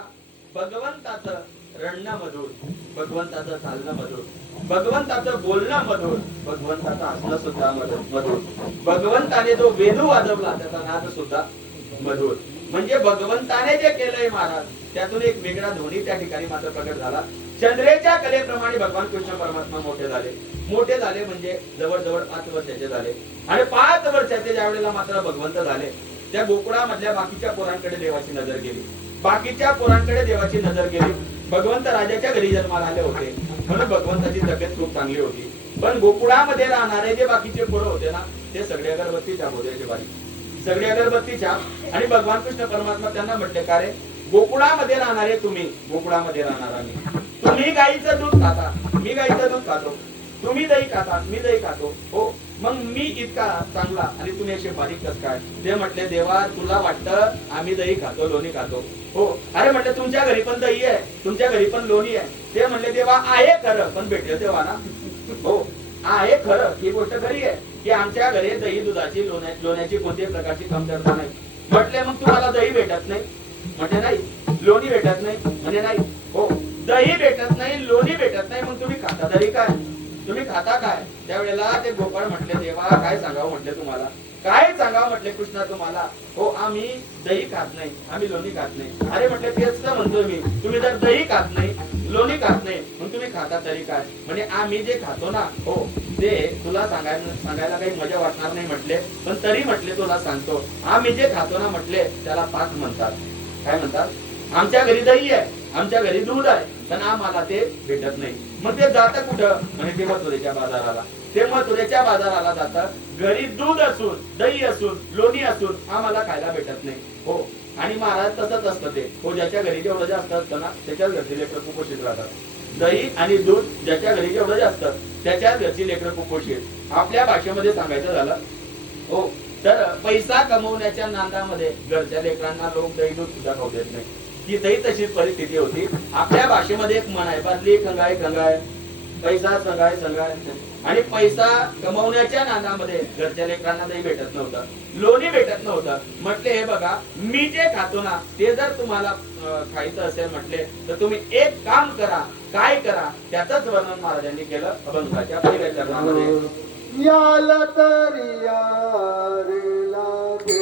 भगवंताचं रडणं मधुर, भगवंताचं चालणं मधुर, भगवंताचं बोलणं मधुर, भगवंताचं हसणं सुद्धा मधुर, भगवंताने जो वेणू वाजवला त्याचा नाद सुद्धा मधुर. म्हणजे भगवंताने जे केलंय महाराज त्यातून एक वेगळा ध्वनी त्या ठिकाणी मात्र प्रकट झाला. चंद्रेच्या कलेप्रमाणे भगवान कृष्ण परमात्मा मोठे झाले. मोठे झाले म्हणजे जवळजवळ 5 वर्षाचे झाले. आणि 5 वर्षाचे ज्या वेळेला मात्र भगवंत झाले, त्या गोकुळामधल्या बाकीच्या पोरांकडे देवाची नजर गेली. बाकीच्या पोरांकडे देवाची नजर गेली. भगवंत राजाच्या घरी जन्माला आले होते म्हणून भगवंताची तब्येत खूप चांगली होती. पण गोकुळामध्ये राहणारे जे बाकीचे पोरं होते ना, ते सगळे अगरबत्तीच्या बोधायचे बारी, सगळे अगरबत्तीच्या. आणि भगवान कृष्ण परमात्मा त्यांना म्हटले, का रे गोकुळामध्ये राहणारे तुम्ही, गोकुळामध्ये राहणारा मी, तुम्ही गाईचं दूध खाता, मी गाईचं दूध खातो, तुम्ही दही खाता, मी दही खातो. हो, मग मी इतका चांगला आणि तुम्ही असे बारीक कस काय? ते म्हटले, देवा तुला वाटतं आम्ही दही खातो, लोणी खातो. हो, अरे म्हटलं तुमच्या घरी पण दही आहे, तुमच्या घरी पण लोणी आहे. ते म्हणले, देवा आहे खरं, पण भेटलं तेव्हा ना. हो, आहे खरं, ही गोष्ट खरी आहे की आमच्या घरी दही दुधाची लोण्याची कोणत्याही प्रकारची कमतरता नाही. म्हटले, मग तुम्हाला दही भेटत नाही? म्हणजे नाही. लोणी भेटत नाही? म्हणजे नाही. हो, दही भेटत नाही, लोणी भेटत नाही, मग तुम्ही खाता तरी काय? तुम्ही खाता काय? त्यावेळेला ते गोपाळ म्हटले, देवा काय सांगावं म्हटले तुम्हाला, काय सांगावं म्हटले कृष्णा तुम्हाला. हो, आम्ही दही खात नाही, आम्ही लोणी खात नाही. अरे म्हटले, तेच तर म्हणतो मी, तुम्ही जर दही खात नाही, लोणी खात नाही, मग तुम्ही खाता तरी काय? म्हणजे आम्ही जे खातो ना, हो ते तुला सांगायला काही मजा वाटणार नाही म्हटले, पण तरी म्हटले तुला सांगतो, आम्ही जे खातो ना म्हटले त्याला पाक म्हणतात. काय म्हणतात? आमच्या घरी दही आहे, आमच्या घरी दूध आहे, पण आम्हाला ते भेटत नाही. मग ते जातं कुठं? म्हणजे ते मथुरेच्या बाजाराला. ते मथुरेच्या बाजाराला जातं. घरी दूध असून, दही असून, लोणी असून आम्हाला खायला भेटत नाही. हो, आणि महाराज तसंच असतं ते. हो, ज्याच्या घरी जेवढं जास्त असतं ना त्याच्याच घरचे लेकरं कुपोषित राहतात. दही आणि दूध ज्याच्या घरी जेवढं जास्त त्याच्या घरची लेकरं कुपोषित आहेत. आपल्या भाषेमध्ये सांगायचं झालं हो तर पैसा कमवण्याच्या नादामध्ये घरच्या लेकरांना लोक दही दूध सुद्धा खाऊ देत नाही. तिथेही तशीच परिस्थिती होती. आपल्या भाषेमध्ये एक म्हण आहे, बादली खंगाय खंगाय पैसा संगाय संगाय. आणि पैसा कमवण्याच्या नादामध्ये घरच्या लेकरांना दही भेटत नव्हतं, लोणी भेटत नव्हतं. म्हटले हे बघा, मी जे खातो ना ते जर तुम्हाला खायचं असेल म्हटले तर तुम्ही एक काम करा. काय करा त्याच वर्णन महाराजांनी केलं अभंगाच्या पहिल्या चरणामध्ये. याल तरी यारे लागे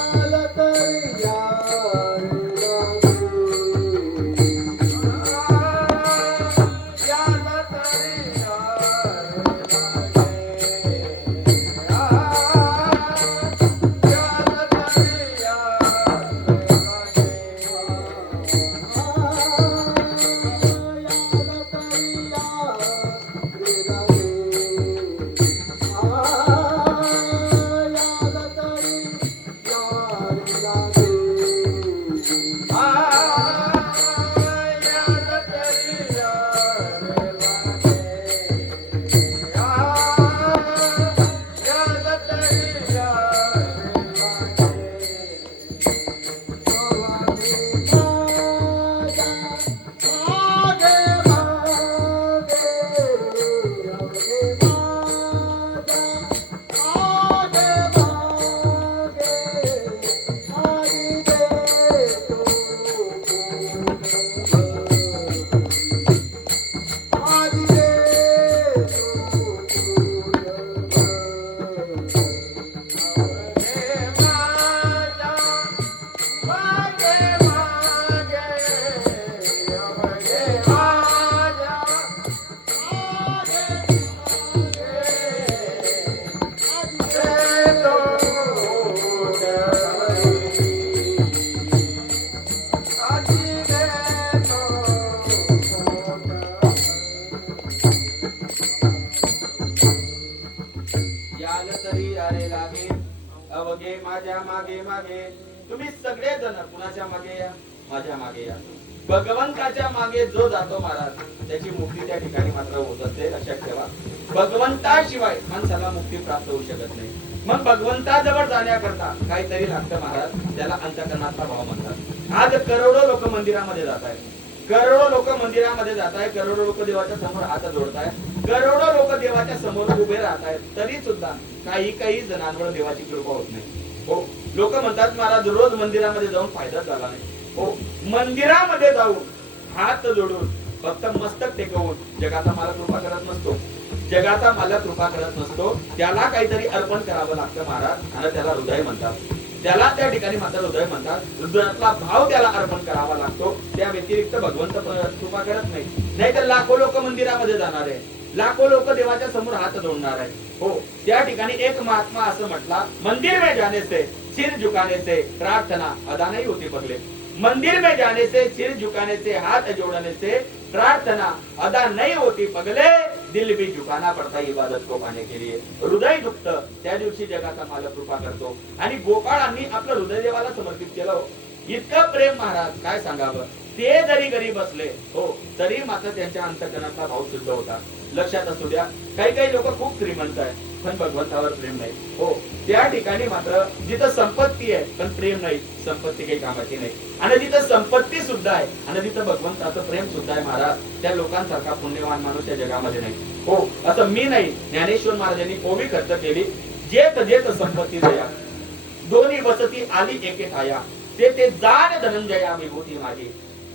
याल तरी यारे लागे याल तरी यारे लागे याल तरी अवघे माझ्या मागे मागे. तुम्ही सगळे जण कुणाच्या मागे या, माझ्या मागे या. भगवंताच्या मागे जो जातो महाराज त्याची मुक्ती त्या ठिकाणी मात्र होत असते. लक्षात ठेवा, भगवंताशिवाय माणसाला मुक्ती प्राप्त होऊ शकत नाही. मग भगवंताजवळ जाण्याकरता काहीतरी लागतं महाराज, त्याला अंतःकरणाचा भाव म्हणतात. आज करोडो लोक मंदिरामध्ये जात आहेत, करोडो लोक मंदिरामध्ये जात आहेत, करोडो लोक देवाच्या समोर हात जोडताय, करोडो लोक देवाच्या समोर उभे राहत आहेत, तरी सुद्धा काही काही जणांवर देवाची कृपा होत नाही. हो, लोक म्हणतात महाराज रोज मंदिरामध्ये जाऊन फायदा झाला नाही. हो, मंदिरामध्ये जाऊन हात जोडून फक्त मस्तक टेकवून जगाचा मालक कृपा करत नसतो, जगाचा मालक कृपा करत नसतो. त्याला काहीतरी अर्पण करावं लागतं महाराज, आणि त्याला हृदय म्हणतात. त्याला त्या ठिकाणी मात्र हृदय म्हणतात. हृदयातला भाव त्याला अर्पण करावा लागतो. त्या व्यतिरिक्त भगवंत कृपा करत नाही. नाहीतर लाखो लोक मंदिरामध्ये जाणार आहे, लाखो लोक देवाच्या समोर हात जोडणार आहे. हो, त्या ठिकाणी एक महात्मा असं म्हटला, मंदिर में जाने से सिर झुकाने से प्रार्थना अदा नहीं होती पगले. मंदिर में जाने से सिर झुकाने से हाथ जोड़ने से प्रार्थना अदा नहीं होती पगले. दिल भी झुकाना पड़ता इबादत को पाने के लिए. हृदय दुखतं त्या दिवशी जगाचा मालक कृपा करतो. आणि गोपाळांनी आपलं हृदय देवाला समर्पित केलं. इतकं प्रेम महाराज काय सांगावं. ते जरी गरीब असले हो तरी मात्र त्यांच्या अंतःकरणाचा भाव शुद्ध होता. लक्षात असू द्या, काही काही लोक खूप श्रीमंत आहेत पण भगवंतावर प्रेम नाही. हो, त्या ठिकाणी मात्र जिथं संपत्ती आहे पण प्रेम नाही, संपत्ती काही कामाची नाही. आणि जिथं संपत्ती सुद्धा आहे आणि जिथं भगवंताचं प्रेम सुद्धा आहे महाराज, त्या लोकांसारखा पुण्यवान माणूस या जगामध्ये नाही. हो, असं मी नाही, ज्ञानेश्वर महाराजांनी कोवी खर्च केली. जेत जेत संपत्ती दया, दोन्ही वसती आली एके ठाया, ते जाण धनंजया विभूती माझी.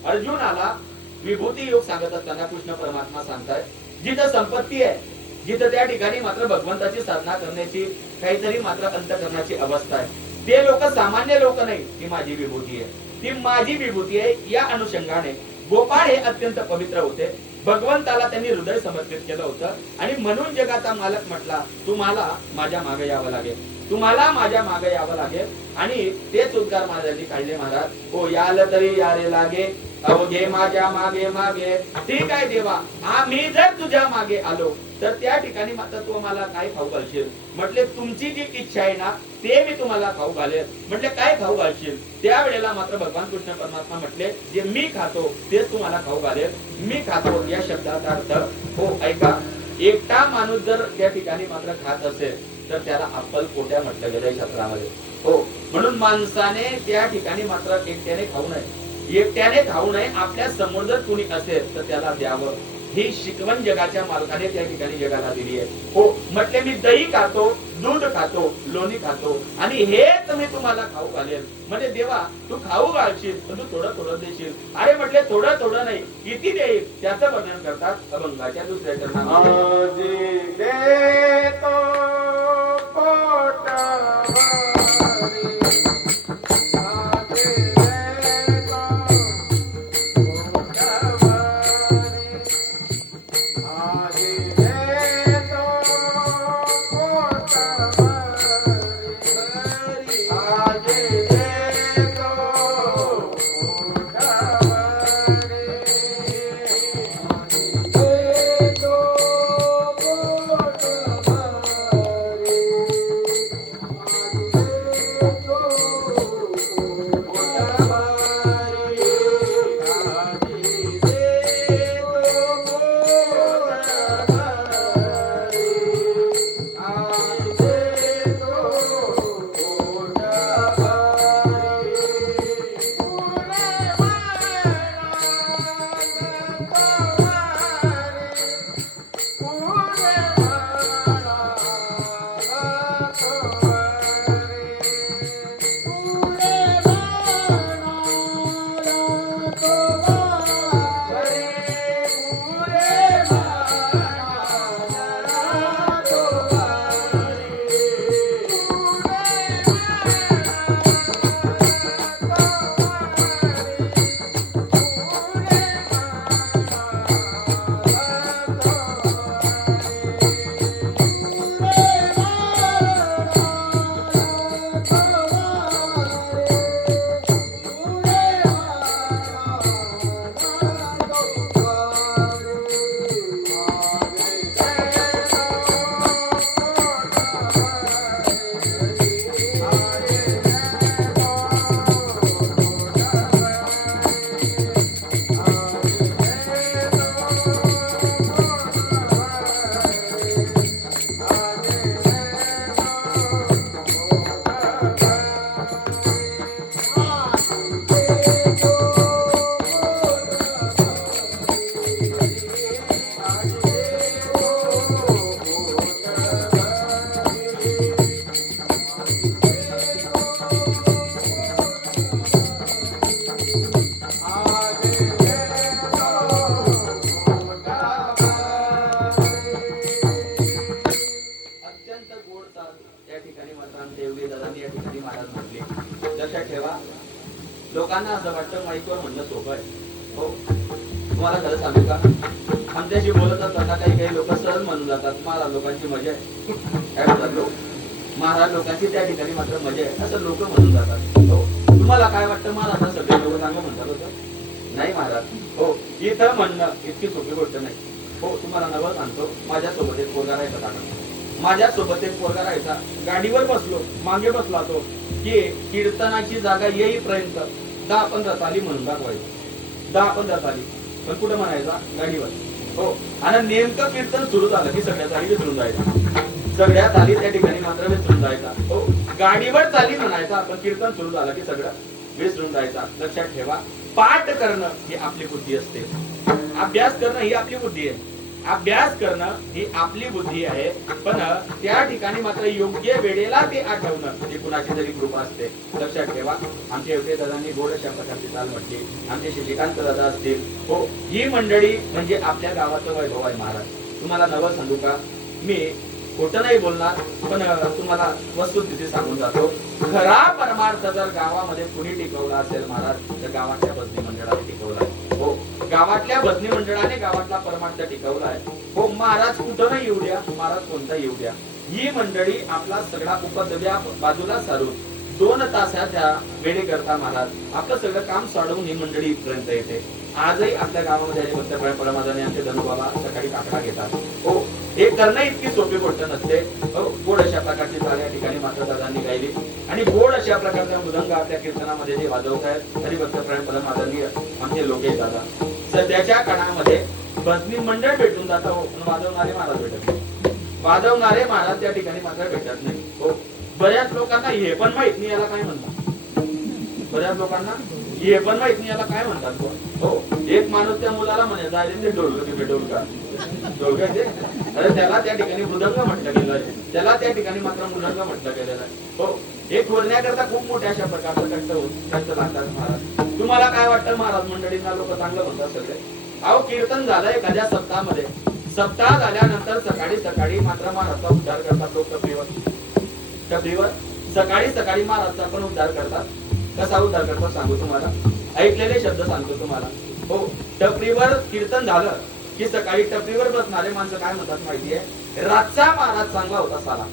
अर्जुनाला विभूती योग सांगत असताना कृष्ण परमात्मा सांगताय, जिथं संपत्ती आहे, जिथं त्या ठिकाणी मात्र भगवंताची साधना करण्याची काहीतरी मात्र अंतःकरणाची अवस्था आहे, ते लोक सामान्य लोक नाही, ती माझी विभूती आहे, ती माझी विभूती आहे. या अनुषंगाने गोपाळ हे अत्यंत पवित्र होते. भगवंताला त्यांनी हृदय समर्पित केलं होतं आणि म्हणून जगाचा मालक म्हटला, तुम्हाला माझ्या मागे यावं लागेल, तुम्हाला माझ्या मागे यावं लागेल. आणि तेच उद्गार महाराजांनी काढले महाराज. हो, याल तरी यारे लागे अवघे माझ्या मागे मागे. ठीक आहे देवा, मी जर तुझ्या मागे आलो तर त्या ठिकाणी मात्र तू मला काय खाऊ घालशील? म्हटले तुमची जी इच्छा आहे ना ते मी तुम्हाला खाऊ घालेल. म्हटले काय खाऊ घालशील? त्यावेळेला मात्र भगवान कृष्ण परमात्मा म्हटले जे मी खातो तेच तुम्हाला खाऊ घालेल. मी खातो या शब्दाचा अर्थ हो ऐका, एकटा माणूस जर त्या ठिकाणी मात्र खात असेल तर त्याला अप्पल पोट्या म्हटलं गेलंय शास्त्रामध्ये. हो, म्हणून माणसाने त्या ठिकाणी मात्र एकट्याने खाऊ नये. एकट्याने खाऊ नये. आपल्या समोर जर कुणी असेल तर त्याला द्यावं. ही शिकवण जगाच्या मालकाने त्या ठिकाणी जगाला दिली आहे. हो, म्हटले मी दही खातो, दूध खातो, लोणी खातो आणि हेच मी तुम्हाला खाऊ घालेल. म्हणजे देवा तू खाऊ घालशील पण तू थोडं थोडं देशील. अरे म्हटले थोडं थोडं नाही, किती देईल त्याचं वर्णन करतात अभंगाच्या दुसऱ्या चरणामध्ये. लोकांना असं वाटतं माईकवर म्हणणं सोपं आहे. हो, तुम्हाला खरं सांगू का, आमच्याशी बोलत असताना काही काही लोक सहज म्हणून जातात महाराज लोकांची मजा आहे. काय म्हणतात लोक, महाराज लोकांची त्या ठिकाणी मात्र मजा आहे असं लोक म्हणून जातात. हो, तुम्हाला काय वाटतं महाराज सगळे लोक चांगलं म्हणतात होतं? नाही महाराज. हो, इथं म्हणणं इतकी सोपी गोष्ट नाही. हो, तुम्हाला नवं सांगतो, माझ्यासोबत एक पोरगा राहायचा काका. माझ्यासोबत एक पोरगा राहायचा. गाडीवर बसलो, मागे बसला तो की कीर्तनाची जागा येईपर्यंत 10-15 ताली म्हणून दाखवायचं. 10-15 ताली पण कुठं म्हणायचा? गाडीवर. हो, आणि नेमकं कीर्तन सुरू झालं की सगळ्या ताली विसरून जायचा. सगळ्या ताली त्या ठिकाणी मात्र विसरून जायचा. हो, गाडीवर ताली म्हणायचा पण कीर्तन सुरू झालं की सगळं विसरून जायचा. लक्षात ठेवा, पाठ करणं ही आपली बुद्धी असते. अभ्यास करणं ही आपली बुद्धी आहे. अभ्यास करणं ही आपली बुद्धी आहे, पण त्या ठिकाणी मात्र योग्य वेळेला ते आठवणं ही कुणाची तरी कृपा असते. लक्षात ठेवा, आमचे एवढे दादांनी गोड अशा प्रकारची चाल म्हटली. आमचे श्रीकांत दादा असतील. हो, ही मंडळी म्हणजे आपल्या गावाचं वैभव आहे महाराज. तुम्हाला नवं सांगू का, मी खोटं नाही बोलणार, पण तुम्हाला वस्तुस्थिती सांगून जातो. खरा परमार्थ जर गावामध्ये कुणी टिकवला असेल महाराज, तर गावातल्या भजनी मंडळाने टिकवला. हो, गावातल्या भजनी मंडळाने गावातला परमार्थ टिकवला आहे. हो, महाराज कुठं नाही येऊ द्या, महाराज कोणता येऊ द्या, ही मंडळी आपला सगळा उपद्रव्या बाजूला सारून 2 तासाच्या वेळेकरता महाराज आपलं सगळं काम सोडवून ही मंडळी इथपर्यंत येते. आजही आपल्या गावामध्ये हरिभक्त परमादाने आमचे धनुबाबा सकाळी काकडा घेतात. हो, हे करणं इतकी सोपी गोष्ट नसते. हो, गोड अशा प्रकारची चाल या ठिकाणी मात्र दादांनी गायली आणि गोड अशा प्रकारचा मृदंग आपल्या कीर्तनामध्ये जे वाजवत आहेत हरिभक्त परमादानी आमचे लोक आहेत दादा. सध्याच्या काळामध्ये भजनी मंडळ भेटून जातं, हो, पण वाजवणारे महाराज भेटत नाही. वाजवणारे महाराज त्या ठिकाणी मात्र भेटत नाही. हो, बऱ्याच लोकांना हे पण माहित नाही याला काय म्हणतात. बऱ्याच लोकांना हे पण माहित नाही याला काय म्हणतात. हो, एक माणूस त्या मुलाला म्हणायचा अरे ते ढोलका ते अरे त्याला त्या ठिकाणी मृदंग म्हटलं गेलं आहे, त्याला त्या ठिकाणी मात्र मृदंग म्हटलं गेलेलं आहे. हो, हे खोलण्याकरता खूप मोठ्या अशा प्रकारचं कष्ट लागतात महाराज. तुम्हाला काय वाटतं महाराज मंडळींना लोक चांगलं म्हणतात सगळे? अहो, कीर्तन झालं एखाद्या सप्ताहामध्ये, सप्ताह झाल्यानंतर सकाळी सकाळी मात्र महाराजचा उद्धार करतात लोक टपरीवर सकाळी महाराजचा पण उद्धार करतात. कसा उद्धार करतात सांगू तुम्हाला, ऐकलेले शब्द सांगतो तुम्हाला. हो, टपरीवर कीर्तन झालं की सकाळी टपरीवर बसणारे माणसं काय म्हणतात माहितीये? रातचा महाराज चांगला होता साला.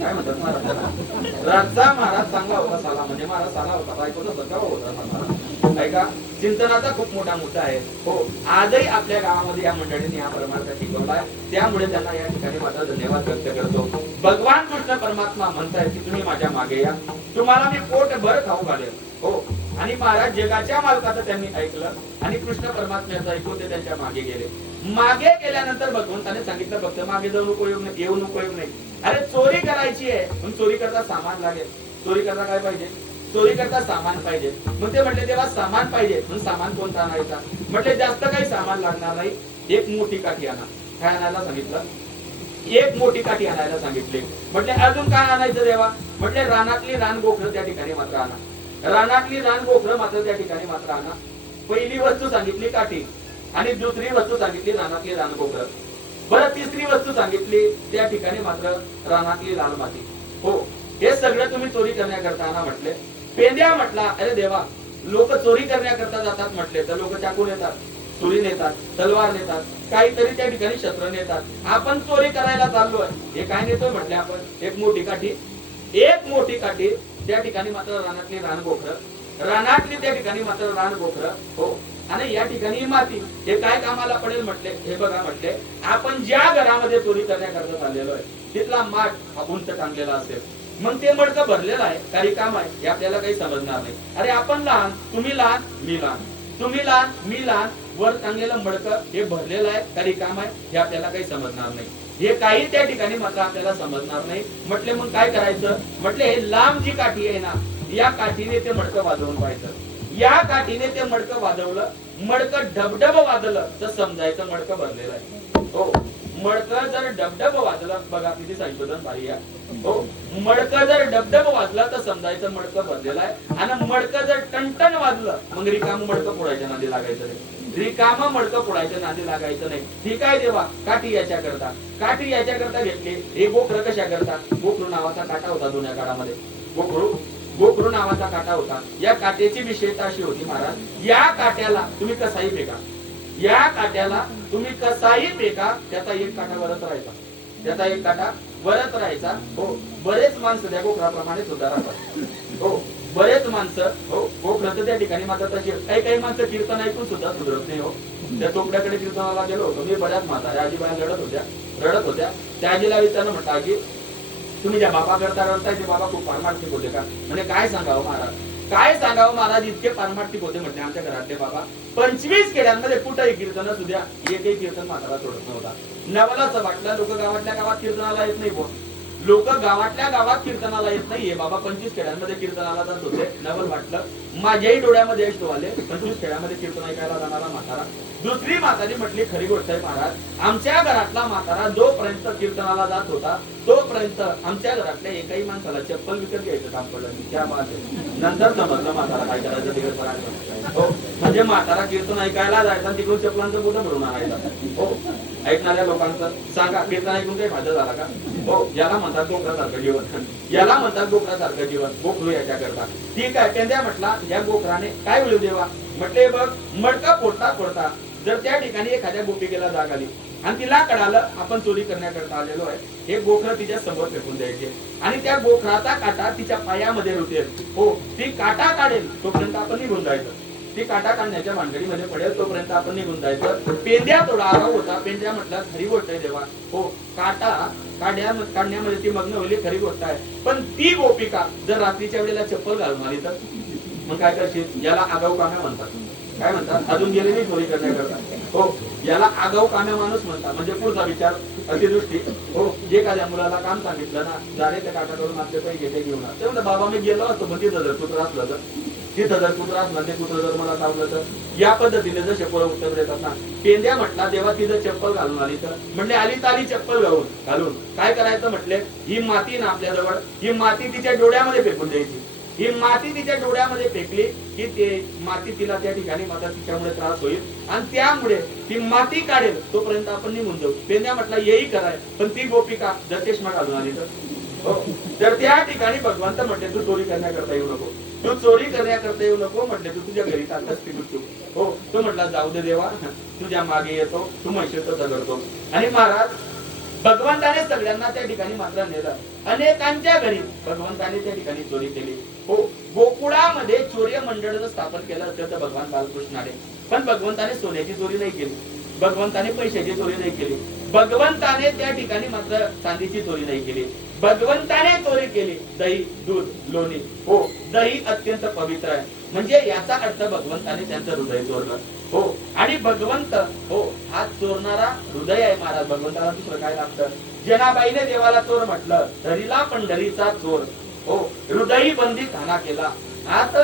काय म्हणतात महाराज? रातचा महाराज चांगला होता साला, म्हणजे महाराज साला होता, बायकोचा सकाळ होता. ऐका, चिंतनाचा खूप मोठा मुद्दा आहे. हो, आजही आपल्या गावामध्ये या मंडळींनी हा परमार्थ शिकवलाय, त्यामुळे त्यांना या ठिकाणी माझा धन्यवाद व्यक्त करतो. भगवान कृष्ण परमात्मा म्हणतायत की तुम्ही माझ्या मागे या, तुम्हाला मी पोटभर खाऊ घालेल. हो, आणि महाराज जगाच्या मालकाचं त्यांनी ऐकलं आणि कृष्ण परमात्म्याचं ऐकून ते त्यांच्या मागे गेले. मागे गेल्यानंतर भगवंताने सांगितलं फक्त मागे जाऊन उपयोग नाही, येऊन उपयोग नाही. अरे चोरी करायची आहे पण चोरी करता सामान लागेल. चोरी करता काय पाहिजे? चोरी करता सामान पाहिजे. मग ते म्हटले तेव्हा सामान पाहिजे, म्हणून सामान कोणता आणायचा? म्हटले जास्त काही सामान लागणार नाही, एक मोठी काठी आणा. काय आणायला सांगितलं? एक मोठी काठी आणायला सांगितले. म्हटले अजून काय आणायचं देवा? म्हटले रानातली रान गोखरं त्या ठिकाणी मात्र आणा. रानातली रान गोखरं मात्र त्या ठिकाणी मात्र आणा. पहिली वस्तू सांगितली काठी आणि दुसरी वस्तू सांगितली रानातली रान गोखरं. बरं, तिसरी वस्तू सांगितली त्या ठिकाणी मात्र रानातली लाल माती. हो, हे सगळं तुम्ही चोरी करण्याकरता आणा म्हटले. पेंद्या म्हटला अरे देवा, लोक चोरी करण्याकरता जातात म्हटले तर लोक चाकू नेतात, चोरी नेतात, तलवार नेतात, काहीतरी त्या ठिकाणी शस्त्र नेतात. आपण चोरी करायला चाललोय, हे काय नेतोय म्हटले आपण? एक मोठी काठी. एक मोठी काठी त्या ठिकाणी मात्र रानातली रान गोखरं, रानातली त्या ठिकाणी मात्र रान गोखरं. हो, आणि या ठिकाणी माती. हे काय कामाला पडेल म्हटले? हे बघा म्हटले, आपण ज्या घरामध्ये चोरी करण्याकरता चाललेलो आहे तिथला माठ हा उंच टांगलेला असेल, मग ते मडकं भरलेलं आहे का रिकाम आहे हे आपल्याला काही समजणार नाही. अरे आपण लहान, तुम्ही लहान, मी लहान, तुम्ही लहान, मी लहान, वर टांगलेलं मडकं हे भरलेलं आहे का रिकाम आहे हे आपल्याला काही समजणार नाही. हे काही त्या ठिकाणी मात्र आपल्याला समजणार नाही. म्हटले मग काय करायचं? म्हटले हे लांब जी काठी आहे ना, या काठीने ते मडकं वाजवून पाहायचं. या काठीने ते मडकं वाजवलं, मडकं डबडब वाजलं तर समजायचं मडकं भरलेलं आहे. हो, मडकं जर डबडब वाजलं, बघा किती संशोधन भारी आहे. हो, मडकं जर डबडब वाजलं तर समजायचं मडकं भरलेलं आहे. आणि मडकं जर टणटण वाजलं मग रिकाम मडकं फोडायच्या नादी लागायचं नाही. रिकाम मडकं फोडायच्या नादी लागायचं नाही. ठीक आहे देवा, काठी याच्या करता, काठी याच्या करता घेतली. हे गोखरं कशा करता? गोखरू नावाचा काटा होता जुन्या काळामध्ये. गोखरू नावाचा काटा होता. या काट्याची विशेषता अशी होती महाराज, या काट्याला तुम्ही कसाही फेका, या काट्याला तुम्ही कसाही फेका, त्याचा एक काटा वरच राहायचा, त्याचा एक काटा वरच राहायचा. हो, बरेच माणसं त्या गोखराप्रमाणे सुद्धा राहतात. हो, बरेच माणसं हो गोखराचं त्या ठिकाणी मात्र तशी. काही माणसं कीर्तन ऐकून सुद्धा सुधरत नाही. हो, त्या चोपड्याकडे कीर्तनाला गेलो होतो मी, बऱ्याच म्हाताऱ्या आजीबाई रडत होत्या. त्या आजीला विचारलं, म्हटलं आजी तुम्ही ज्या बाबा करता रडताय ते बाबा खूप पारमार्थिक होते का? म्हणजे काय सांगावं महाराज, काय सांगावं महाराज, इतके पारमार्थिक होते म्हटले आमच्या घरातले बाबा. 25 खेड्यांमध्ये कुठेही कीर्तन सुद्धा एकही कीर्तन म्हातारा सोडत नव्हता. नवलाच वाटलं लोक गावातल्या गावात कीर्तनाला येत नाही. लोक गावातल्या गावात कीर्तनाला येत नाहीये बाबा. 25 खेड्यांमध्ये कीर्तनाला जात होते. नवल वाटलं, माझ्याही डोळ्यामध्ये यश आले. 25 खेड्यामध्ये कीर्तन ऐकायला जाणारा म्हातारा. दुसरी म्हातारी म्हटली खरी गोष्ट आहे महाराज, आमच्या घरातला म्हातारा जोपर्यंत कीर्तनाला जात होता तोपर्यंत आमच्या घरातल्या एकही माणसाला चप्पल विकत घ्यायचं काम पडलं नाही. त्या नंतर समजलं म्हातारा काय करायचं दिवसभरात. हो, म्हणजे म्हातारा कीर्तन ऐकायला जायचा तिकडून चप्पलांचं बोट भरून आणायचा. हो, ऐकणाऱ्या लोकांचं सांगा, कीर्तन ऐकून काही फायदा झाला का? हो, याला म्हणतात गोखरासारखं जीवन, याला म्हणतात गोखरासारखं जीवन. गोखरू याच्या करता ठीक आहे. त्यांच्या म्हटला या गोखराने काय मिळू देवा? म्हटले बघ, मडका फोडता फोडता जर त्या ठिकाणी एखाद्या गोपिकेला जाग आली, आणि तिला कळालं आपण चोरी करण्याकरता आलेलो आहे. हे गोखर तिच्या समोर फेकून द्यायचे आणि त्या गोखराचा काटा तिच्या पायामध्ये रुतेल. हो, ती काटा काढेल तोपर्यंत आपण निघून जायचं. ती काटा काढण्याच्या भानगडीमध्ये पडेल तोपर्यंत आपण निघून जायचं. पेंद्या थोडा आगाऊ होता. पेंद्या म्हटलं खरी गोष्ट आहे देवा. हो, काटा काढण्यामध्ये ती मग्न होईल, खरी गोष्ट आहे. पण ती गोपिका जर रात्रीच्या वेळेला चप्पल घालून आली तर मग काय करशील? याला आगाऊ काम्या म्हणतात. काय म्हणतात? अजून गेले नाही चोरी करण्याकरता. हो, याला आगाऊ काम्या माणूस म्हणतात. म्हणजे पुढचा विचार, अतिदृष्टी. हो, जे एखाद्या मुलाला काम सांगितलं ना, जाणे त्या काटाकडून आपले पैसे ते घेऊन ते म्हणतात बाबा मी गेलो असतो पण तिथं जर कुत्र असलं तर, तिथं जर कुत्र असलं ते कुत्र जर मला चावलं तर. या पद्धतीने जसे पोरं उत्तर देतात ना. पेंद्या म्हटला देवा तिथं चप्पल घालून आली तर, म्हणले आली तर आली चप्पल घालून काय करायचं म्हटले? ही माती ना आपल्या जवळ, ही माती तिच्या डोळ्यामध्ये फेकून द्यायची. ही माती तिच्या डोळ्यामध्ये फेकली की ते माती तिला त्या ठिकाणी मात्र तिच्यामुळे त्रास होईल आणि त्यामुळे ती माती काढेल तोपर्यंत आपण निघून जाऊ. पेंद्या म्हटला येई कराय. पण ती गोपिका जर चष्मा घालून आली तर, हो, तर त्या ठिकाणी भगवंत म्हटले तू चोरी करण्याकरता येऊ नको, तू चोरी करण्याकरता येऊ नको म्हटले, तू तुझ्या घरी चालतास ती तू. हो, तो म्हटला जाऊ दे देवा, तुझ्या मागे येतो, तू म्हशीचं दगडतो. आणि महाराज भगवंताने सगळ्यांना त्या ठिकाणी मात्र नेलं. अनेकांच्या घरी भगवंताने त्या ठिकाणी चोरी केली. हो, गोकुळामध्ये चोरी मंडळ स्थापन केलं असेल तर भगवान बालकृष्णाने, पण भगवंताने सोन्याची चोरी नाही केली, भगवंताने पैशाची चोरी नाही केली, भगवंताने त्या ठिकाणी मात्र चांदीची चोरी नाही केली. भगवंताने चोरी केली दही, दूध, लोणी. हो, दही अत्यंत पवित्र आहे. म्हणजे याचा अर्थ भगवंताने त्यांचं हृदय चोरलं. हो, आणि भगवंत हो हा चोरणारा हृदय आहे महाराज. भगवंताला दुसरं काय लागतं? जनाबाईने देवाला चोर म्हटलं, धरीला पंढरीचा चोर. हो, हृदयी बंदी खाना केला, हात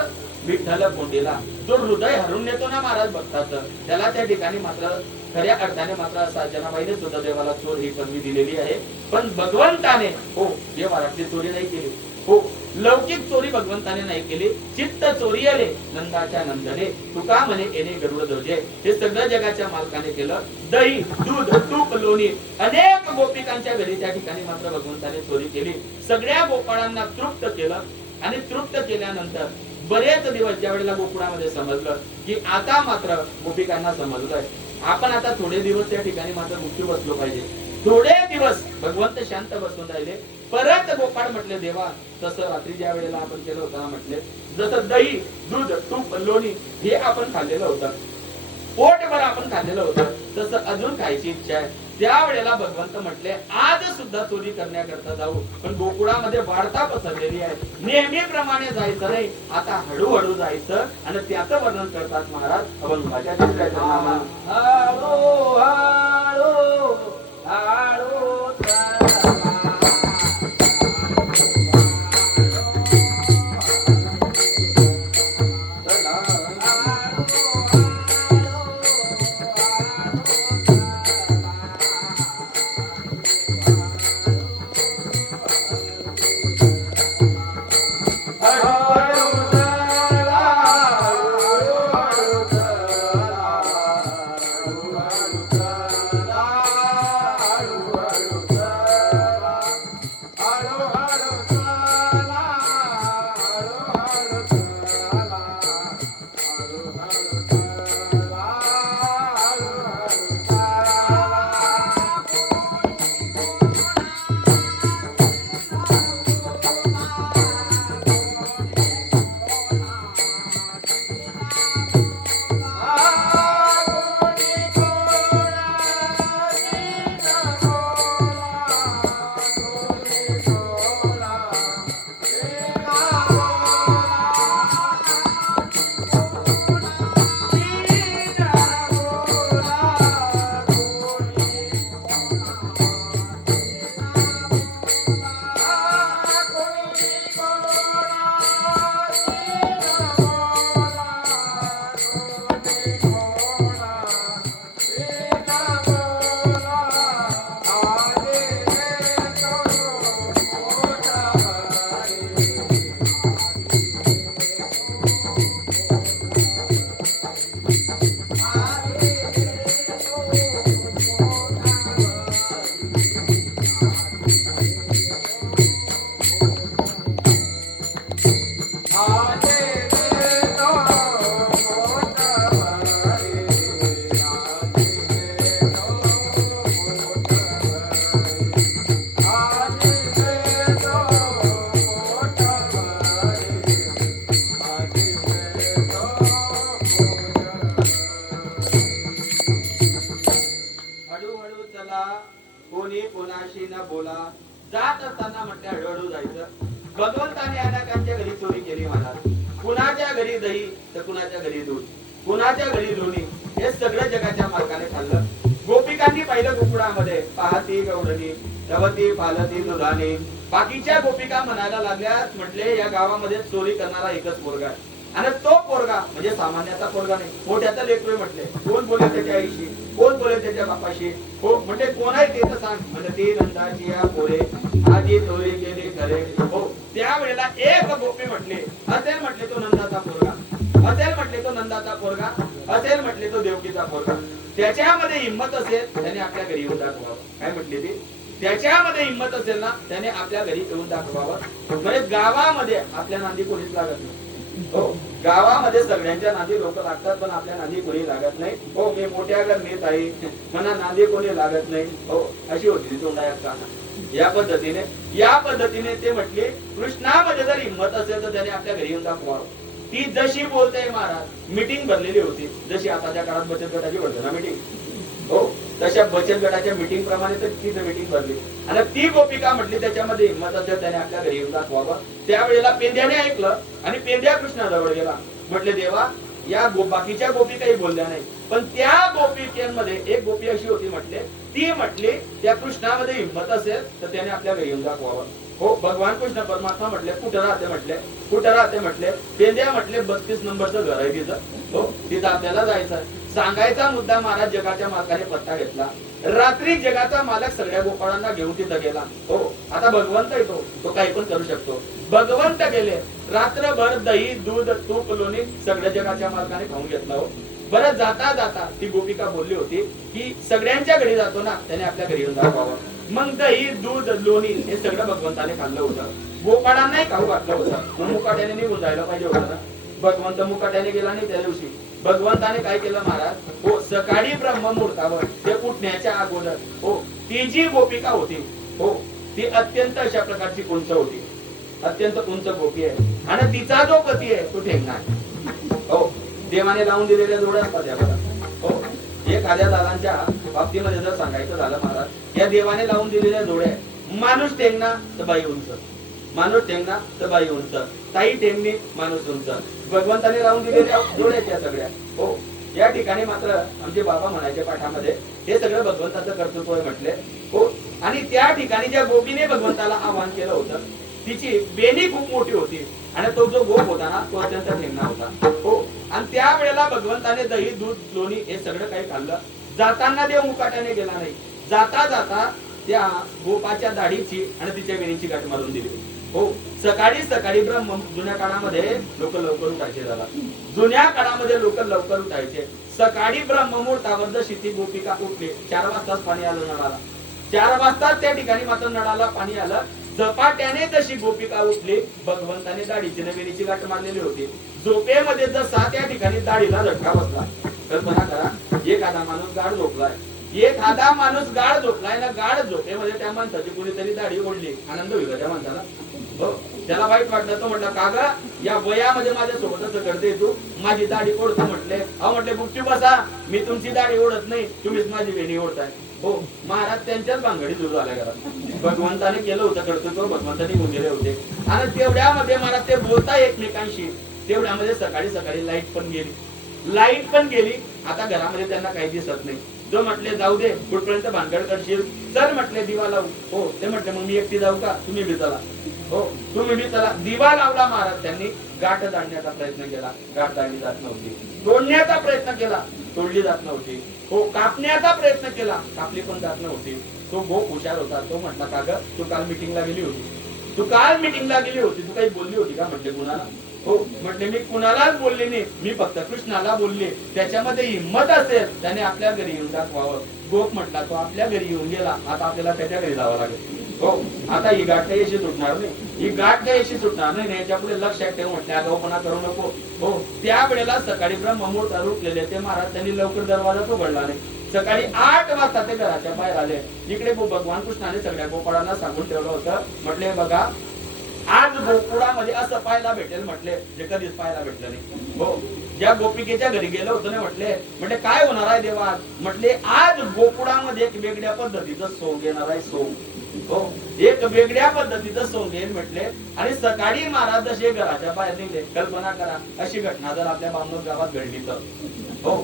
विठ्ठल कोंडीला. जो हृदय हरून नेतो ना महाराज भक्ताचं, त्याला त्या ठिकाणी मात्र खऱ्या अर्थाने मात्र असा जनाबाईने सुद्धा देवाला चोर ही पदवी दिलेली आहे. पण भगवंताने हो देवारातली चोरी नाही केली. हो, लौकिक चोरी भगवंताने नाही केली. चित्त चोरी आले नंदाच्या नंदने, तुका म्हणे येणे गरुड ध्वजे. हे सगळं जगाच्या मालकाने केलं. दही, दूध, तूप, लोणी अनेक गोपिकांच्या घरी त्या ठिकाणी मात्र भगवंताने चोरी केली. सगळ्या गोपाळांना तृप्त केलं आणि तृप्त केल्यानंतर बरेच दिवस ज्या वेळेला गोकुळामध्ये समजलं की आता मात्र गोपिकांना समजलंय आपण आता थोडे दिवस त्या ठिकाणी मात्र मुक्ती बसलो पाहिजे. थोडे दिवस भगवंत शांत बसून राहिले. परत गोपाळ म्हटले देवा तसं रात्री ज्या वेळेला आपण केलं होतं ना, म्हटले जसं दही, दूध, तूप, लोणी हे आपण खाल्लेलं होतं, पोटभर आपण खाल्लेलं होतं, तसं अजून खायची इच्छा आहे. त्यावेळेला भगवंत म्हटले आज सुद्धा चोरी करण्याकरता जाऊ, पण गोकुळामध्ये वाढता पसरलेली आहे, नेहमीप्रमाणे जायचं नाही, आता हळूहळू जायचं. आणि त्याचं वर्णन करतात महाराज अभंगाच्या तिसऱ्या हळू हळू हळू हळू नसताना म्हटले हळूहळू जायचं. भगवंताने अनेकांच्या घरी चोरी केली महाराज. कुणाच्या घरी दही तर कुणाच्या घरी दूध, कुणाच्या घरी लोणी, हे सगळं जगाच्या मालकाने खाल्लं. गोपिकांनी पाहिलं कुकुडामध्ये पाहती गवळणी रवती पालती दुधाने. बाकीच्या गोपिका म्हणायला लागल्या, म्हटले या गावामध्ये चोरी करणारा एकच पोरगा आहे आणि तो पोरगा म्हणजे सामान्याचा पोरगा नाही, मोठ्याचा लेकरू म्हटले. कोण बोले त्याच्या आईशी, कोण बोले त्याच्या बापाशी, हो म्हणजे कोण आहे ते तर सांग. म्हणजे ती नंदाची या पोरे आधी चोरी केली खरे. हो त्यावेळेला एक गोपी म्हटले, असेल म्हटले तो नंदाचा पोरगा, असेल म्हटले तो नंदाचा पोरगा, असेल म्हटले तो देवकीचा पोरगा. त्याच्यामध्ये हिंमत असेल त्याने आपल्या घरी येऊन दाखवावं. काय म्हटले ते? त्याच्यामध्ये हिंमत असेल ना त्याने आपल्या घरी येऊन दाखवावं. म्हणजे गावामध्ये आपल्या नांदी कोणीच लागत नाही. हो गावामध्ये सगळ्यांच्या नांदी लोक लागतात पण आपल्या नांदी कोणी लागत नाही. हो मी मोठ्या घर नेत आहे म्हणा नांदी कोणी लागत नाही. हो अशी होती ती तोंडायात काना. या पद्धतीने ते म्हटले कृष्णामध्ये जर हिंमत असेल तर त्याने आपल्या घरी येऊन दाखवावं. ती जशी बोलते महाराज मीटिंग भरलेली होती, जशी आताच्या काळात बचत गटाची भरते ना मीटिंग, हो तशा बचत गटाच्या मीटिंग प्रमाणे तर तीच मीटिंग भरली. आणि ती गोपिका म्हटली त्याच्यामध्ये हिंमत असेल त्याने आपल्या घरी येऊन दाखवावं. त्यावेळेला पेंद्याने ऐकलं आणि पेंद्या कृष्णाजवळ गेला. म्हटले देवा या बाकीच्या गोपी काही बोलल्या नाही पण त्या गोपिकांमध्ये एक गोपी अशी होती म्हटले, ती म्हटली त्या कृष्णामध्ये हिंमत असेल तर त्याने आपल्या घरी येऊन दाखवावं. हो भगवान कृष्ण परमात्मा म्हटले कुठं राहते म्हटले, कुठं राहते म्हटले. पेंद्या म्हटले 32 नंबरचं घर आहे तिथं. हो तिथं आपल्याला जायचं. सांगायचा मुद्दा महाराज जगाच्या मालकाने पत्ता घेतला. रात्री जगाचा मालक सगळ्या गोपाळांना घेऊन तिथं गेला. हो आता भगवंत येतो, तो काही पण करू शकतो. भगवंत गेले, रात्रभर दही दूध तूप लोणी सगळ्या जगाच्या मालकाने खाऊन घेतला. हो बरं जाता जाता ती गोपिका बोलली होती की सगळ्यांच्या घरी जातो ना त्याने आपल्या घरी येऊन दाखवावं. मग दही दूध लोणी हे सगळं भगवंताने खाल्लं होतं. गोपाळांनाही खाऊ घातलं होतं. मग मुकाट्याने निघून जायला पाहिजे होतं ना. भगवंत मुकाट्याने गेला नाही त्या दिवशी. भगवंताने काय केलं महाराज, हो सकाळी ब्रह्ममुहूर्तावर ते उठण्याच्या अगोदर हो ती जी गोपिका होती हो ती अत्यंत अशा प्रकारची उंच होती, अत्यंत उंच गोपी आहे आणि तिचा जो पती आहे तो ठेंगणा आहे. हो देवाने लावून दिलेल्या जोड्या असतात या बघा. हो एखाद्या दादांच्या बाबतीमध्ये जर सांगायचं झालं महाराज, या देवाने लावून दिलेल्या जोड्या माणूस ठेंगणा तर बाई उंच, माणूस ठेंगणा तर बाई उंच, ताई ठेंगणी माणूस उंच. भगवंताने लावून दिलेल्या जोड्या त्या सगळ्या. हो या ठिकाणी मात्र आमचे बाबा म्हणायचे पाठामध्ये हे सगळं भगवंताचं कर्तृत्व म्हटले. हो आणि त्या ठिकाणी ज्या गोपीने भगवंताला आवाहन केलं होतं तिची बेनी खूप मोठी होती आणि तो जो गोप होता ना तो अत्यंत ठेंगणा होता. हो आणि त्यावेळेला भगवंताने दही दूध लोणी हे सगळं काही खाल्लं. जाताना देव मुकाट्याने गेला नाही, जाता जाता त्या गोपाच्या दाढीची आणि तिच्या वेणीची गाठ मारून दिली. हो सकाळी सकाळी ब्रह्म जुन्या काळामध्ये लोक लवकर उठायचे झाला, जुन्या काळामध्ये लोक लवकर उठायचे. सकाळी ब्रह्ममुहूर्तावर जशी ती गोपिका उठली 4 वाजताच पाणी आलं नळाला, 4 वाजताच त्या ठिकाणी मात्र नळाला पाणी आलं. झपाट्याने जशी गोपिका उठली भगवंताने दाढीची नवीनीची गाठ मारलेली होती. झोपेमध्ये जसा त्या ठिकाणी दाढीला झटका बसला. कल्पना करा एखादा माणूस गाढ झोपलाय, एखादा माणूस गाढ झोपलाय ना, गाढ झोपेमध्ये त्या माणसाची कुणीतरी दाढी ओढली. आनंद होईल त्या माणसाला. हो त्याला वाईट वाटलं. तो म्हटलं का ग या वयामध्ये माझ्या सोबत असं करते तू, माझी दाढी ओढतो म्हटले. अहो म्हटले गुपचूप बसा, मी तुमची दाढी ओढत नाही, तुम्हीच माझी वेणी ओढताय. हो महाराज त्यांच्याच भानगडी सुरू झाल्या घरात. भगवंताने केलं होतं कर्तृत्व, भगवंताने घेऊन गेले होते आणि तेवढ्यामध्ये महाराज ते बोलता एकमेकांशी. तेवढ्यामध्ये सकाळी सकाळी लाईट पण गेली, लाईट पण गेली. आता घरामध्ये त्यांना काही दिसत नाही. जो म्हटले जाऊ दे कुठपर्यंत भानगड करशील, तर म्हटले दिवा लावू. हो ते म्हटले मग मी एकटी जाऊ का, तुम्ही बी चला. हो तुम्ही बी चला. दिवा लावला महाराज. त्यांनी गाठ जाणण्याचा प्रयत्न केला, गाठ जाणली जात नव्हती. तोडण्याचा प्रयत्न केला, तोडली जात नव्हती. हो कापण्याचा प्रयत्न केला, कापली पण जात नव्हती. तो खूप हुशार होता. तो म्हटला का ग तू काल मिटिंगला गेली होती, तू काल मिटिंगला गेली होती, तू काही बोलली होती का म्हटले कुणाला. हो म्हटले मी कुणालाच बोलले नाही, मी फक्त कृष्णाला बोलले. त्याच्यामध्ये हिंमत असेल त्याने आपल्या घरी येऊन दाखवावं. गोप म्हटला तो आपल्या घरी येऊन गेला, आता आपल्याला त्याच्या घरी जावं लागेल. हो आता ही गाठ काही अशी सुटणार नाही, ही गाठ काही अशी सुटणार नाही. याच्या पुढे लक्षात ठेव म्हटले आगाऊपणा करू नको. हो त्यावेळेला सकाळी ब्रह्ममुहूर्तावर उठलेले ते महाराज त्यांनी लवकर दरवाजा उघडला नाही. सकाळी 8 वाजता ते घराच्या बाहेर आले. इकडे भगवान कृष्णाने सगळ्या गोपाळांना सांगून ठेवलं होतं. म्हटले बघा आज गोकुळामध्ये असं पाहायला भेटेल म्हटले जे कधीच पाहायला भेटलं नाही. हो ज्या गोपिकेच्या घरी गेलो होतो ना म्हटले काय होणार आहे देवा. म्हटले आज गोकुळामध्ये एक वेगळ्या पद्धतीचं सोंग येणार आहे. सोंग हो, एक वेगळ्या पद्धतीचं सोंगेन म्हटले. आणि सकाळी महाराज जसे घराच्या बाहेर निघले, कल्पना करा अशी घटना जर आपल्या बामणोद गावात घडली तर. हो,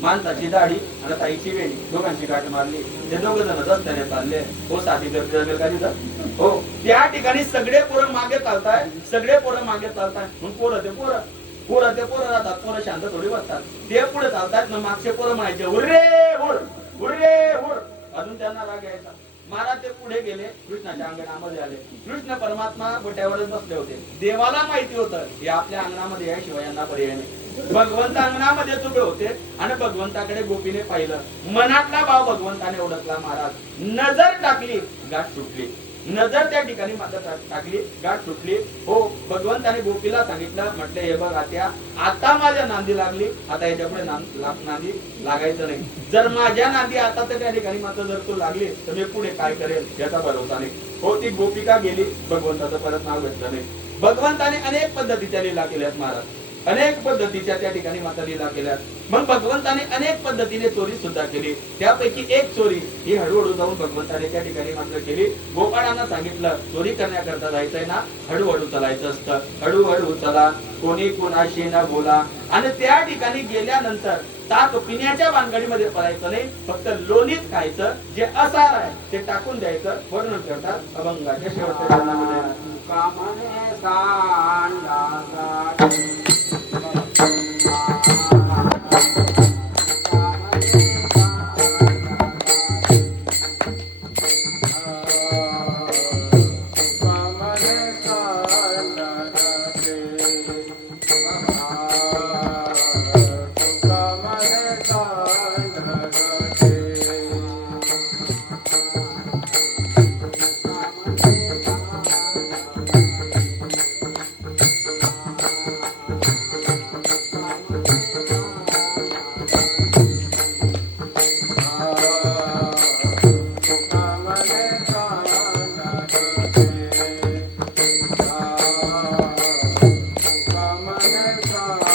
माणसाची दाढी आणि ताईची वेणी दोघांची गाठ मारली, ते दोघ जण रस्त्याने चालले. हो, साधी गर्दी जमेल का तिथं? हो, त्या ठिकाणी सगळे पोरं मागे चालताय, सगळे पोरं मागे चालताय. मग पोरं ते पोरं राहतात, पोरं शांत थोडी बसतात. ते पुढे चालतात ना, मागचे पोरं म्हणायचे हुर्रे हुर, हुर्रे हुर. अजून त्यांना राग यायचा. महाराज ते पुढे गेले, कृष्णाच्या अंगणामध्ये आले. कृष्ण परमात्मा गोट्यावरच बसले होते. देवाला माहिती होतं हे आपल्या अंगणामध्ये याशिवाय यांना पर्याय नाही. भगवंत अंगणामध्येच उभे होते आणि भगवंताकडे गोपीने पाहिलं. मनातला भाव भगवंताने ओळखला. महाराज नजर टाकली, गाठ सुटली. नजर त्या ठिकाणी मात्र टाकली, गाठ सुटली. हो, भगवंताने गोपीला सांगितलं, म्हटलं हे बघ आत्या, आता माझ्या नांदी लागली, आता याच्यापुढे नांदी लागायचं नाही. जर माझ्या नांदी आता तर त्या ठिकाणी मात्र जर तू लागली तर मी पुढे काय करेल याचा भरोसा नाही. हो, ती गोपिका गेली, भगवंताचं परत नाव घेतलं नाही. भगवंताने अनेक पद्धतीच्या लीला केल्यात महाराज, अनेक पद्धतीच्या त्या ठिकाणी माता लीला केल्या. मग भगवंताने अनेक पद्धतीने चोरी सुद्धा केली. त्यापैकी एक चोरी ही हळूहळू जाऊन भगवंताने त्या ठिकाणी मात्र केली. गोपाळांना सांगितलं, चोरी करण्याकरता जायचंय ना, हळूहळू चालायचं असतं, हळूहळू चला, कोणी कोणाशी न बोला. आणि त्या ठिकाणी गेल्यानंतर ताक पिण्याच्या भानगडीमध्ये पडायचं नाही, फक्त लोणीच खायचं. जे असार आहे ते टाकून द्यायचं. वर्णन करतात अभंगाच्या शेवटच्या चरणामध्ये. कामने सांडा Come on,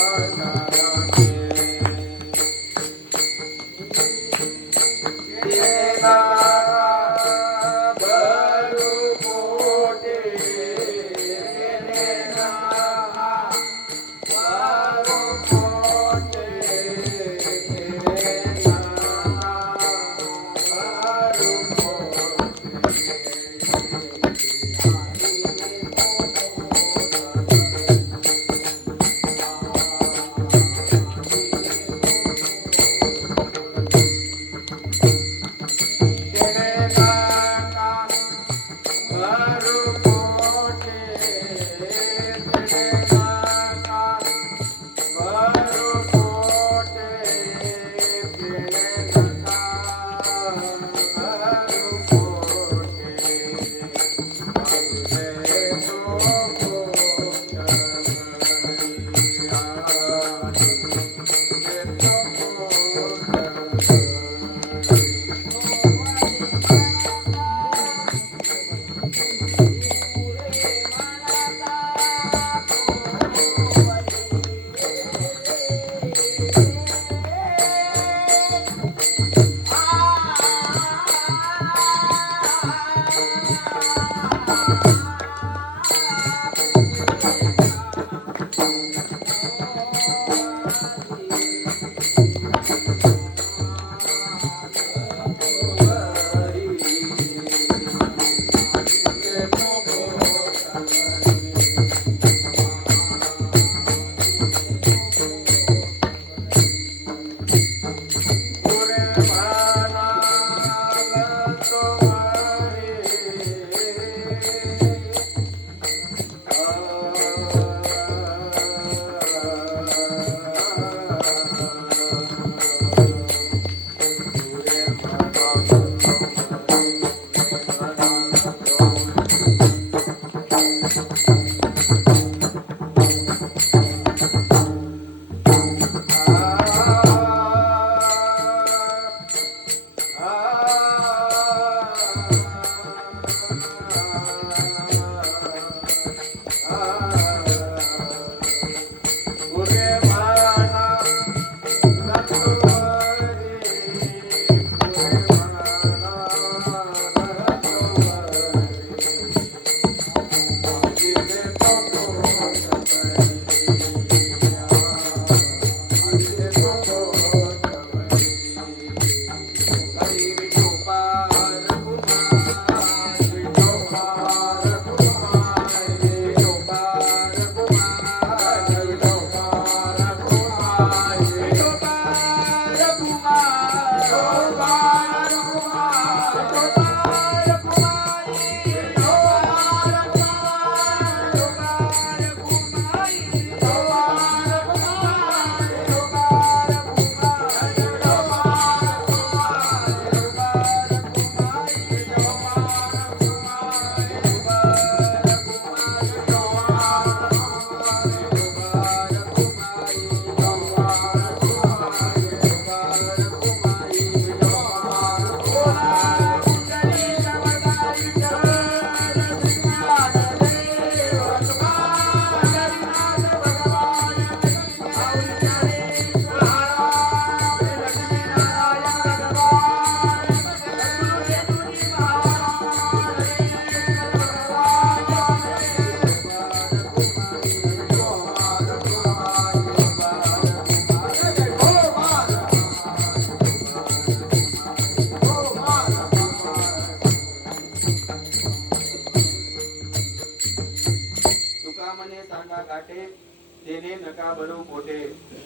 नका भरू पोटे,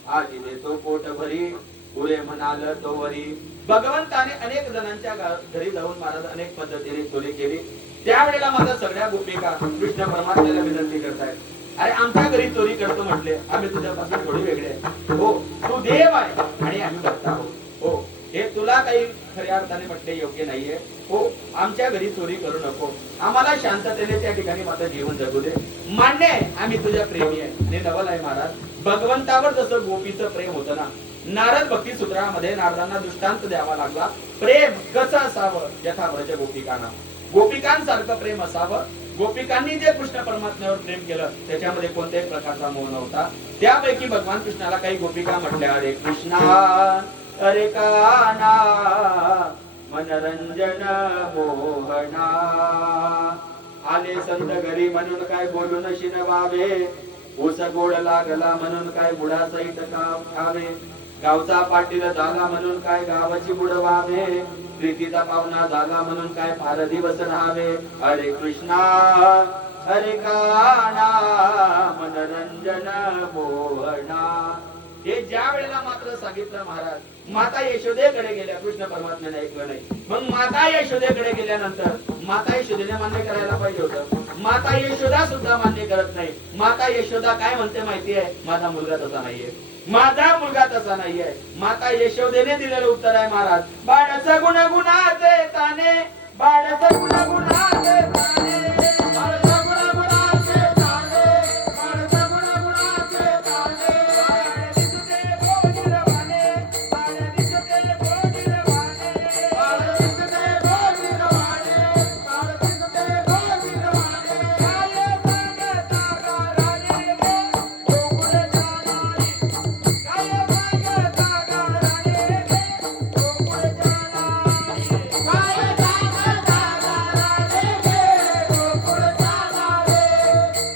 आजी देतो पोट भरी, पुरे म्हणाल तो वरी. भगवंताने अनेक जणांच्या घरी जाऊन महाराज अनेक पद्धतीने चोरी केली. त्यावेळेला माझ्या सगळ्या गोपिका कृष्ण परमात्म्याला विनंती करतायत, अरे आमच्या घरी चोरी करतो म्हटले, आम्ही तुझ्यापासून थोडी वेगळे आहे. हो, तू देव आहे आणि आम्ही भक्त आहोत. हो, हे तुला काही खऱ्या अर्थाने म्हटले योग्य नाहीये. हो, आमच्या घरी चोरी करू नको, आम्हाला शांततेने त्या ठिकाणी माझं जीवन जगू दे. मान्य आहे, आम्ही तुझ्या प्रेमी आहे. हे नवल आहे महाराज. भगवंतावर जसं गोपीचं प्रेम होतं ना, नारद भक्ती सूत्रामध्ये नारदांना दृष्टांत द्यावा लागला. प्रेम कसं असावं, यथा व्रज गोपिकांना, गोपिकांसारखं प्रेम असावं. गोपिकांनी जे कृष्ण परमात्म्यावर प्रेम केलं त्याच्यामध्ये कोणत्याही प्रकारचा मोह नव्हता. त्यापैकी भगवान कृष्णाला काही गोपिका म्हटल्या, हरे कृष्णा हरे काना मनरंजन मोहना. आले संत घरी म्हणून काय बोलून शिनवावे, ऊस गोड लागला म्हणून काय बुडाचा इटका खावे. गावचा पाटील झाला म्हणून काय गावाची बुडवावे, प्रीतीचा पाहुणा झाला म्हणून काय फार दिवस राहावे. हरे कृष्णा हरे काना मनरंजन मोहना. हे ज्या वेळेला मात्र सांगितलं महाराज, माता यशोदेकडे गेल्या. कृष्ण परमात्म्याने ऐकलं नाही. मग माता यशोदेकडे गेल्यानंतर माता यशोदेने मान्य करायला पाहिजे होतं. माता यशोदा सुद्धा मान्य करत नाही. माता यशोदा काय म्हणते माहिती आहे, माझा मुलगा तसा नाहीये, माझा मुलगा तसा नाहीये. माता यशोदेने दिलेलं उत्तर आहे महाराज, बाळाचं गुणगुणाचे ताने, बाळाचं गुणगुणाचे ताने, बाळाचं गुणगुणाचे ताने, बाळाचं गुणगुणाचे ताने. बाळा दिसते भोगिरवाणे, बाळा दिसते भोगिरवाणे, बाळा दिसते भोगिरवाणे, बाळा दिसते भोगिरवाणे. काय सांगता गाराने रे, गोकुळ जाणारी. काय सांगता गाराने रे, गोकुळ जाणारी. काय सांगता गाराने रे, गोकुळ जाणारी.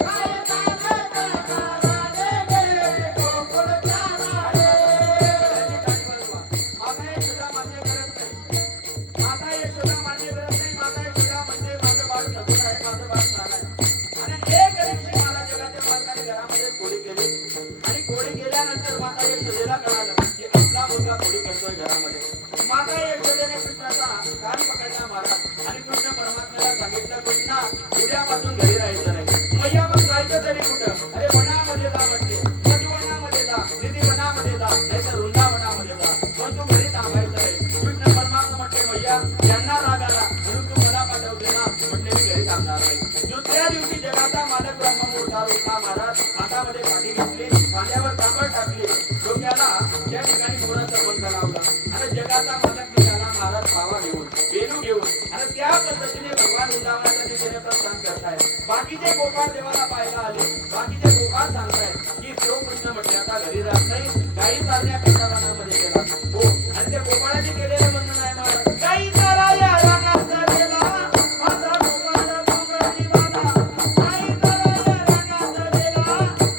काय सांगता गाराने रे, गोकुळ जाणारी. माता यशोदा मान्य करत नाही. माता यशोदा मान्य करत नाही. माता यशोदा म्हणजे माझं बाळ सगळं आहे, माझं बाळ छान आहे. आणि एक दिवशी मला जगाच्या मालकाने घरामध्ये खोडी केली. आणि खोडी केल्यानंतर माता यशोदेला कळालं की आपला मुलगा खोडी करतोय घरामध्ये. माता यशोदेने कृष्णाचा कान पकडला महाराज आणि कृष्ण परमात्म्याला सांगितलं, कृष्णा उद्यापासून घरी राहायचं नाही. मैया मग जायचं तरी कुठं? अरे वनामध्ये जा म्हटले, मधुवनामध्ये जा, निधिवनामध्ये जा, नाहीतर वृंदावनामध्ये जा, पण तू घरी थांबायचं नाही. कृष्ण परमात्मा म्हटले, मैया यांना राग आला म्हणून तू मला पाठवते ना, म्हटले मी घरी थांबणार नाही. दुसऱ्या दिवशी जगाचा मालक ब्रह्ममुहूर्तावर उठला महाराज, हातामध्ये काठी घेतली, खांद्यावर कापड टाकली, डोक्याला त्या ठिकाणी मोराचा पंख लावला आणि जगाचा मालक निघाला महाराज पावा घेऊन, वेणू घेऊन. आणि त्या पद्धतीने भगवान वृंदावनाच्या दिशेने प्रस्थान करताय. बाकीचे गोपाळ देवाला पाहायला आले. बाकीचे गोपाळ सांगताय की तो कृष्ण म्हटले आता घरी राहत नाही, गाई चालण्या पिंडारामध्ये गेला. हो, आणि त्या गोपाळाने केलेलं म्हणणं आहे महाराज, गाई चाराया रानात गेला, माझा गोपाळ गोंगडीवाला. गाई चाराया रानात गेला,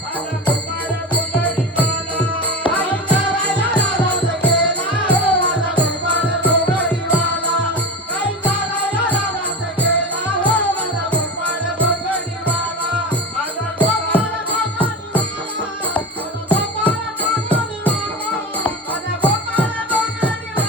माझा गोपाळ गोंगडीवाला. गाई चाराया रानात गेला, माझा गोपाळ गोंगडीवाला. गाई चाराया रानात गेला, माझा गोपाळ गोंगडीवाला. माझा गोपाळ गोंगडीवाला, माझा गोपाळ गोंगडीवाला, माझा गोपाळ गोंगडीवाला.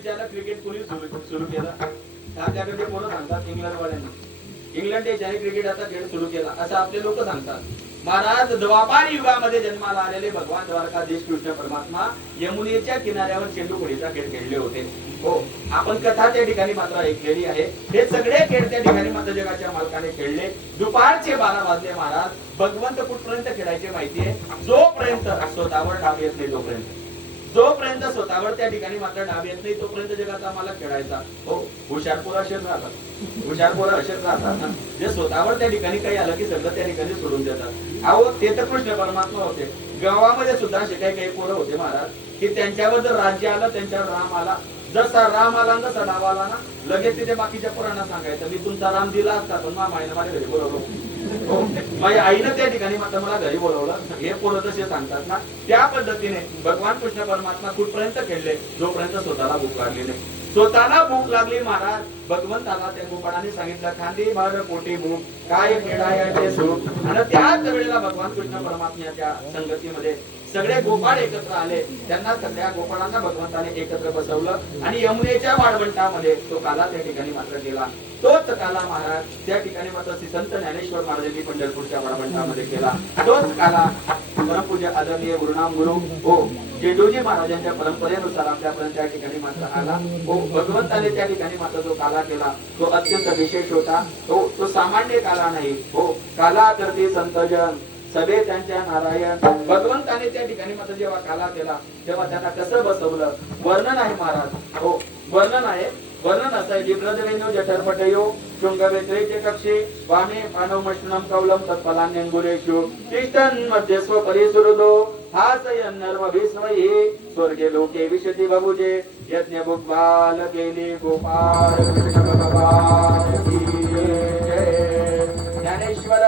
विचारलं क्रिकेट कुणी सुरू केलं? आपल्याकडे पोरं सांगतात इंग्लंडवाल्यांनी. इंग्लंड देशाने क्रिकेट आता खेळ सुरू केला असं आपले लोक सांगतात. महाराज द्वापार युगामध्ये जन्माला आलेले भगवान द्वारकाधीश कृष्ण परमात्मा यमुनेच्या किनाऱ्यावर चेंडू कोडीचा खेळ खेळले होते. हो, आपण कथा त्या ठिकाणी मात्र ऐकलेली आहे. हे सगळे खेळ त्या ठिकाणी मात्र जगाच्या मालकाने खेळले. दुपारचे 12 वाजले महाराज. भगवंत कुठपर्यंत खेळायचे माहितीये? जोपर्यंत स्वतःवर डाब येत नाही तोपर्यंत. जोपर्यंत स्वतःवर त्या ठिकाणी मात्र डाब येत नाही तोपर्यंत जगाचा आम्हाला खेळायचा. हो, हुशार पोरं असेच राहतात. हुशार पोरं असेच राहतात ना, जे स्वतःवर त्या ठिकाणी काही आलं की सगळं त्या ठिकाणी सोडून देतात. अहो, ते तर कृष्ण परमात्मा होते. गावामध्ये सुद्धा असे काही पोरं होते महाराज की त्यांच्यावर जर राज्य आलं, त्यांच्यावर राम आला, जसा राम आला जसा डाव आला ना, लगेच तिथे बाकीच्या पोरांना सांगायचं मी तुमचा राम दिला असता पण मामाईनं माझ्या घरी बोलवलं. हो, माझ्या आईनं त्या ठिकाणी मात्र मला घरी बोलवलं. हे पोरं जसे सांगतात ना, त्या पद्धतीने भगवान कृष्ण परमात्मा कुठपर्यंत खेळले? जोपर्यंत स्वतःला भूक लागली नाही. स्वतःला भूक लागली महाराज. भगवंताला त्या गोपाळाने सांगितलं खांदी भर पोटी भूक काय खेळायचे सुख. आणि त्याच वेळेला भगवान कृष्ण परमात्म्याच्या संगतीमध्ये सगळे गोपाळ एकत्र आले. त्यांना सगळ्या गोपाळांना भगवंताने एकत्र बसवलं आणि यमुनेच्या वाळवंटामध्ये तो काला त्या ठिकाणी मात्र गेला. तोच काला महाराज त्या ठिकाणी मात्र श्री संत ज्ञानेश्वर महाराजांनी पंढरपूरच्या वाळवंटामध्ये केला. तोच काला परमपूज्य आदरणीय गुरुनाम गुरु हो जेजोजी महाराजांच्या परंपरेनुसार आपल्यापर्यंत त्या ठिकाणी मात्र आला. हो, भगवंताने त्या ठिकाणी मात्र जो काला केला तो अत्यंत विशेष होता. हो, तो सामान्य काला नाही. हो, काला करते संतजन सभे त्यांच्या नारायण. भगवंताने त्या ठिकाणी मात्र जेव्हा काला केला तेव्हा त्यांना कसं बसवलं वर्णन आहे महाराज. हो, वर्णन आहे. वर्णन असं आहे जिब्रदवेनो जठरपटयो शृंगवेत्रेचे कक्षे वामे पानवमष्णम कौलम तत्फलान्यंगुरेषु तिष्ठन् मध्ये स्वपरिसुहृदो हासयन् नर्मभिस्मये स्वर्गे लोके विशति बहुजे यज्ञ भुग्बाल केली गोपाल कृष्ण भगवान की जय. ज्ञानेश्वर